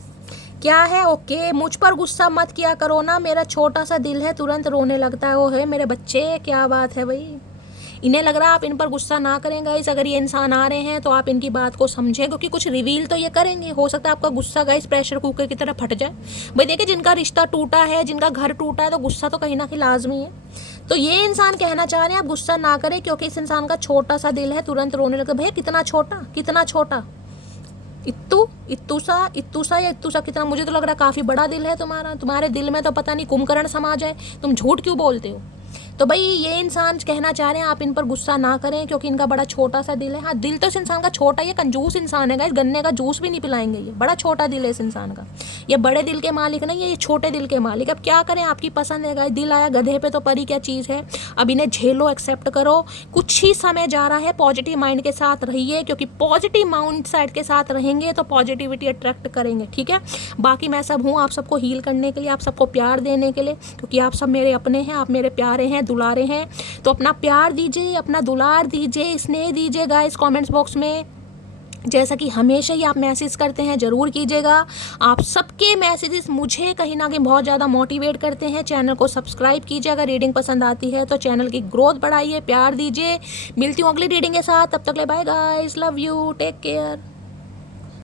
क्या है, ओके, मुझ पर गुस्सा मत किया करो ना, मेरा छोटा सा दिल है तुरंत रोने लगता है। वो है मेरे बच्चे, क्या बात है भाई, इन्हें लग रहा है आप इन पर गुस्सा ना करें गाइस। अगर ये इंसान आ रहे हैं तो आप इनकी बात को समझें, क्योंकि कुछ रिवील तो ये करेंगे। हो सकता है आपका गुस्सा गाइस प्रेशर कुकर की तरह फट जाए। भाई देखिए, जिनका रिश्ता टूटा है, जिनका घर टूटा है, तो गुस्सा तो कहीं ना कहीं लाजमी है। तो ये इंसान कहना चाह रहे हैं आप गुस्सा ना करें, क्योंकि इस इंसान का छोटा सा दिल है, तुरंत रोने लगता है। भैया कितना छोटा, कितना छोटा, इत्तूसा या इत्तूसा कितना, मुझे तो लग रहा है काफ़ी बड़ा दिल है तुम्हारा। तुम्हारे दिल में तो पता नहीं कुंभकर्ण समा जाए, तुम झूठ क्यों बोलते हो। तो भाई ये इंसान कहना चाह रहे हैं, आप इन पर गुस्सा ना करें क्योंकि इनका बड़ा छोटा सा दिल है। हाँ, दिल तो इस इंसान का छोटा, ये कंजूस इंसान है गाइस, गन्ने का जूस भी नहीं पिलाएंगे, ये बड़ा छोटा दिल है इस इंसान का। ये बड़े दिल के मालिक नहीं है, ये छोटे दिल के मालिक। अब क्या करें, आपकी पसंद है गाइस, दिल आया गधे पे तो परी क्या चीज़ है। अब इन्हें झेलो, एक्सेप्ट करो, कुछ ही समय जा रहा है, पॉजिटिव माइंड के साथ रहिए, क्योंकि पॉजिटिव माइंड सेट के साथ रहेंगे तो पॉजिटिविटी अट्रैक्ट करेंगे, ठीक है। बाकी मैं सब हूँ आप सबको हील करने के लिए, आप सबको प्यार देने के लिए, क्योंकि आप सब मेरे अपने हैं, आप मेरे प्यारे हैं, दुलारे हैं। तो अपना प्यार दीजिए, अपना दुलार दीजिए, स्नेह दीजिए गाइस कमेंट्स बॉक्स में, जैसा कि हमेशा ही आप मैसेज करते हैं, ज़रूर कीजिएगा। आप सबके मैसेजेस मुझे कहीं ना कहीं बहुत ज़्यादा मोटिवेट करते हैं। चैनल को सब्सक्राइब कीजिए, अगर रीडिंग पसंद आती है तो चैनल की ग्रोथ बढ़ाइए, प्यार दीजिए। मिलती हूँ अगली रीडिंग के साथ, तब तक ले bye guys, love you, take care.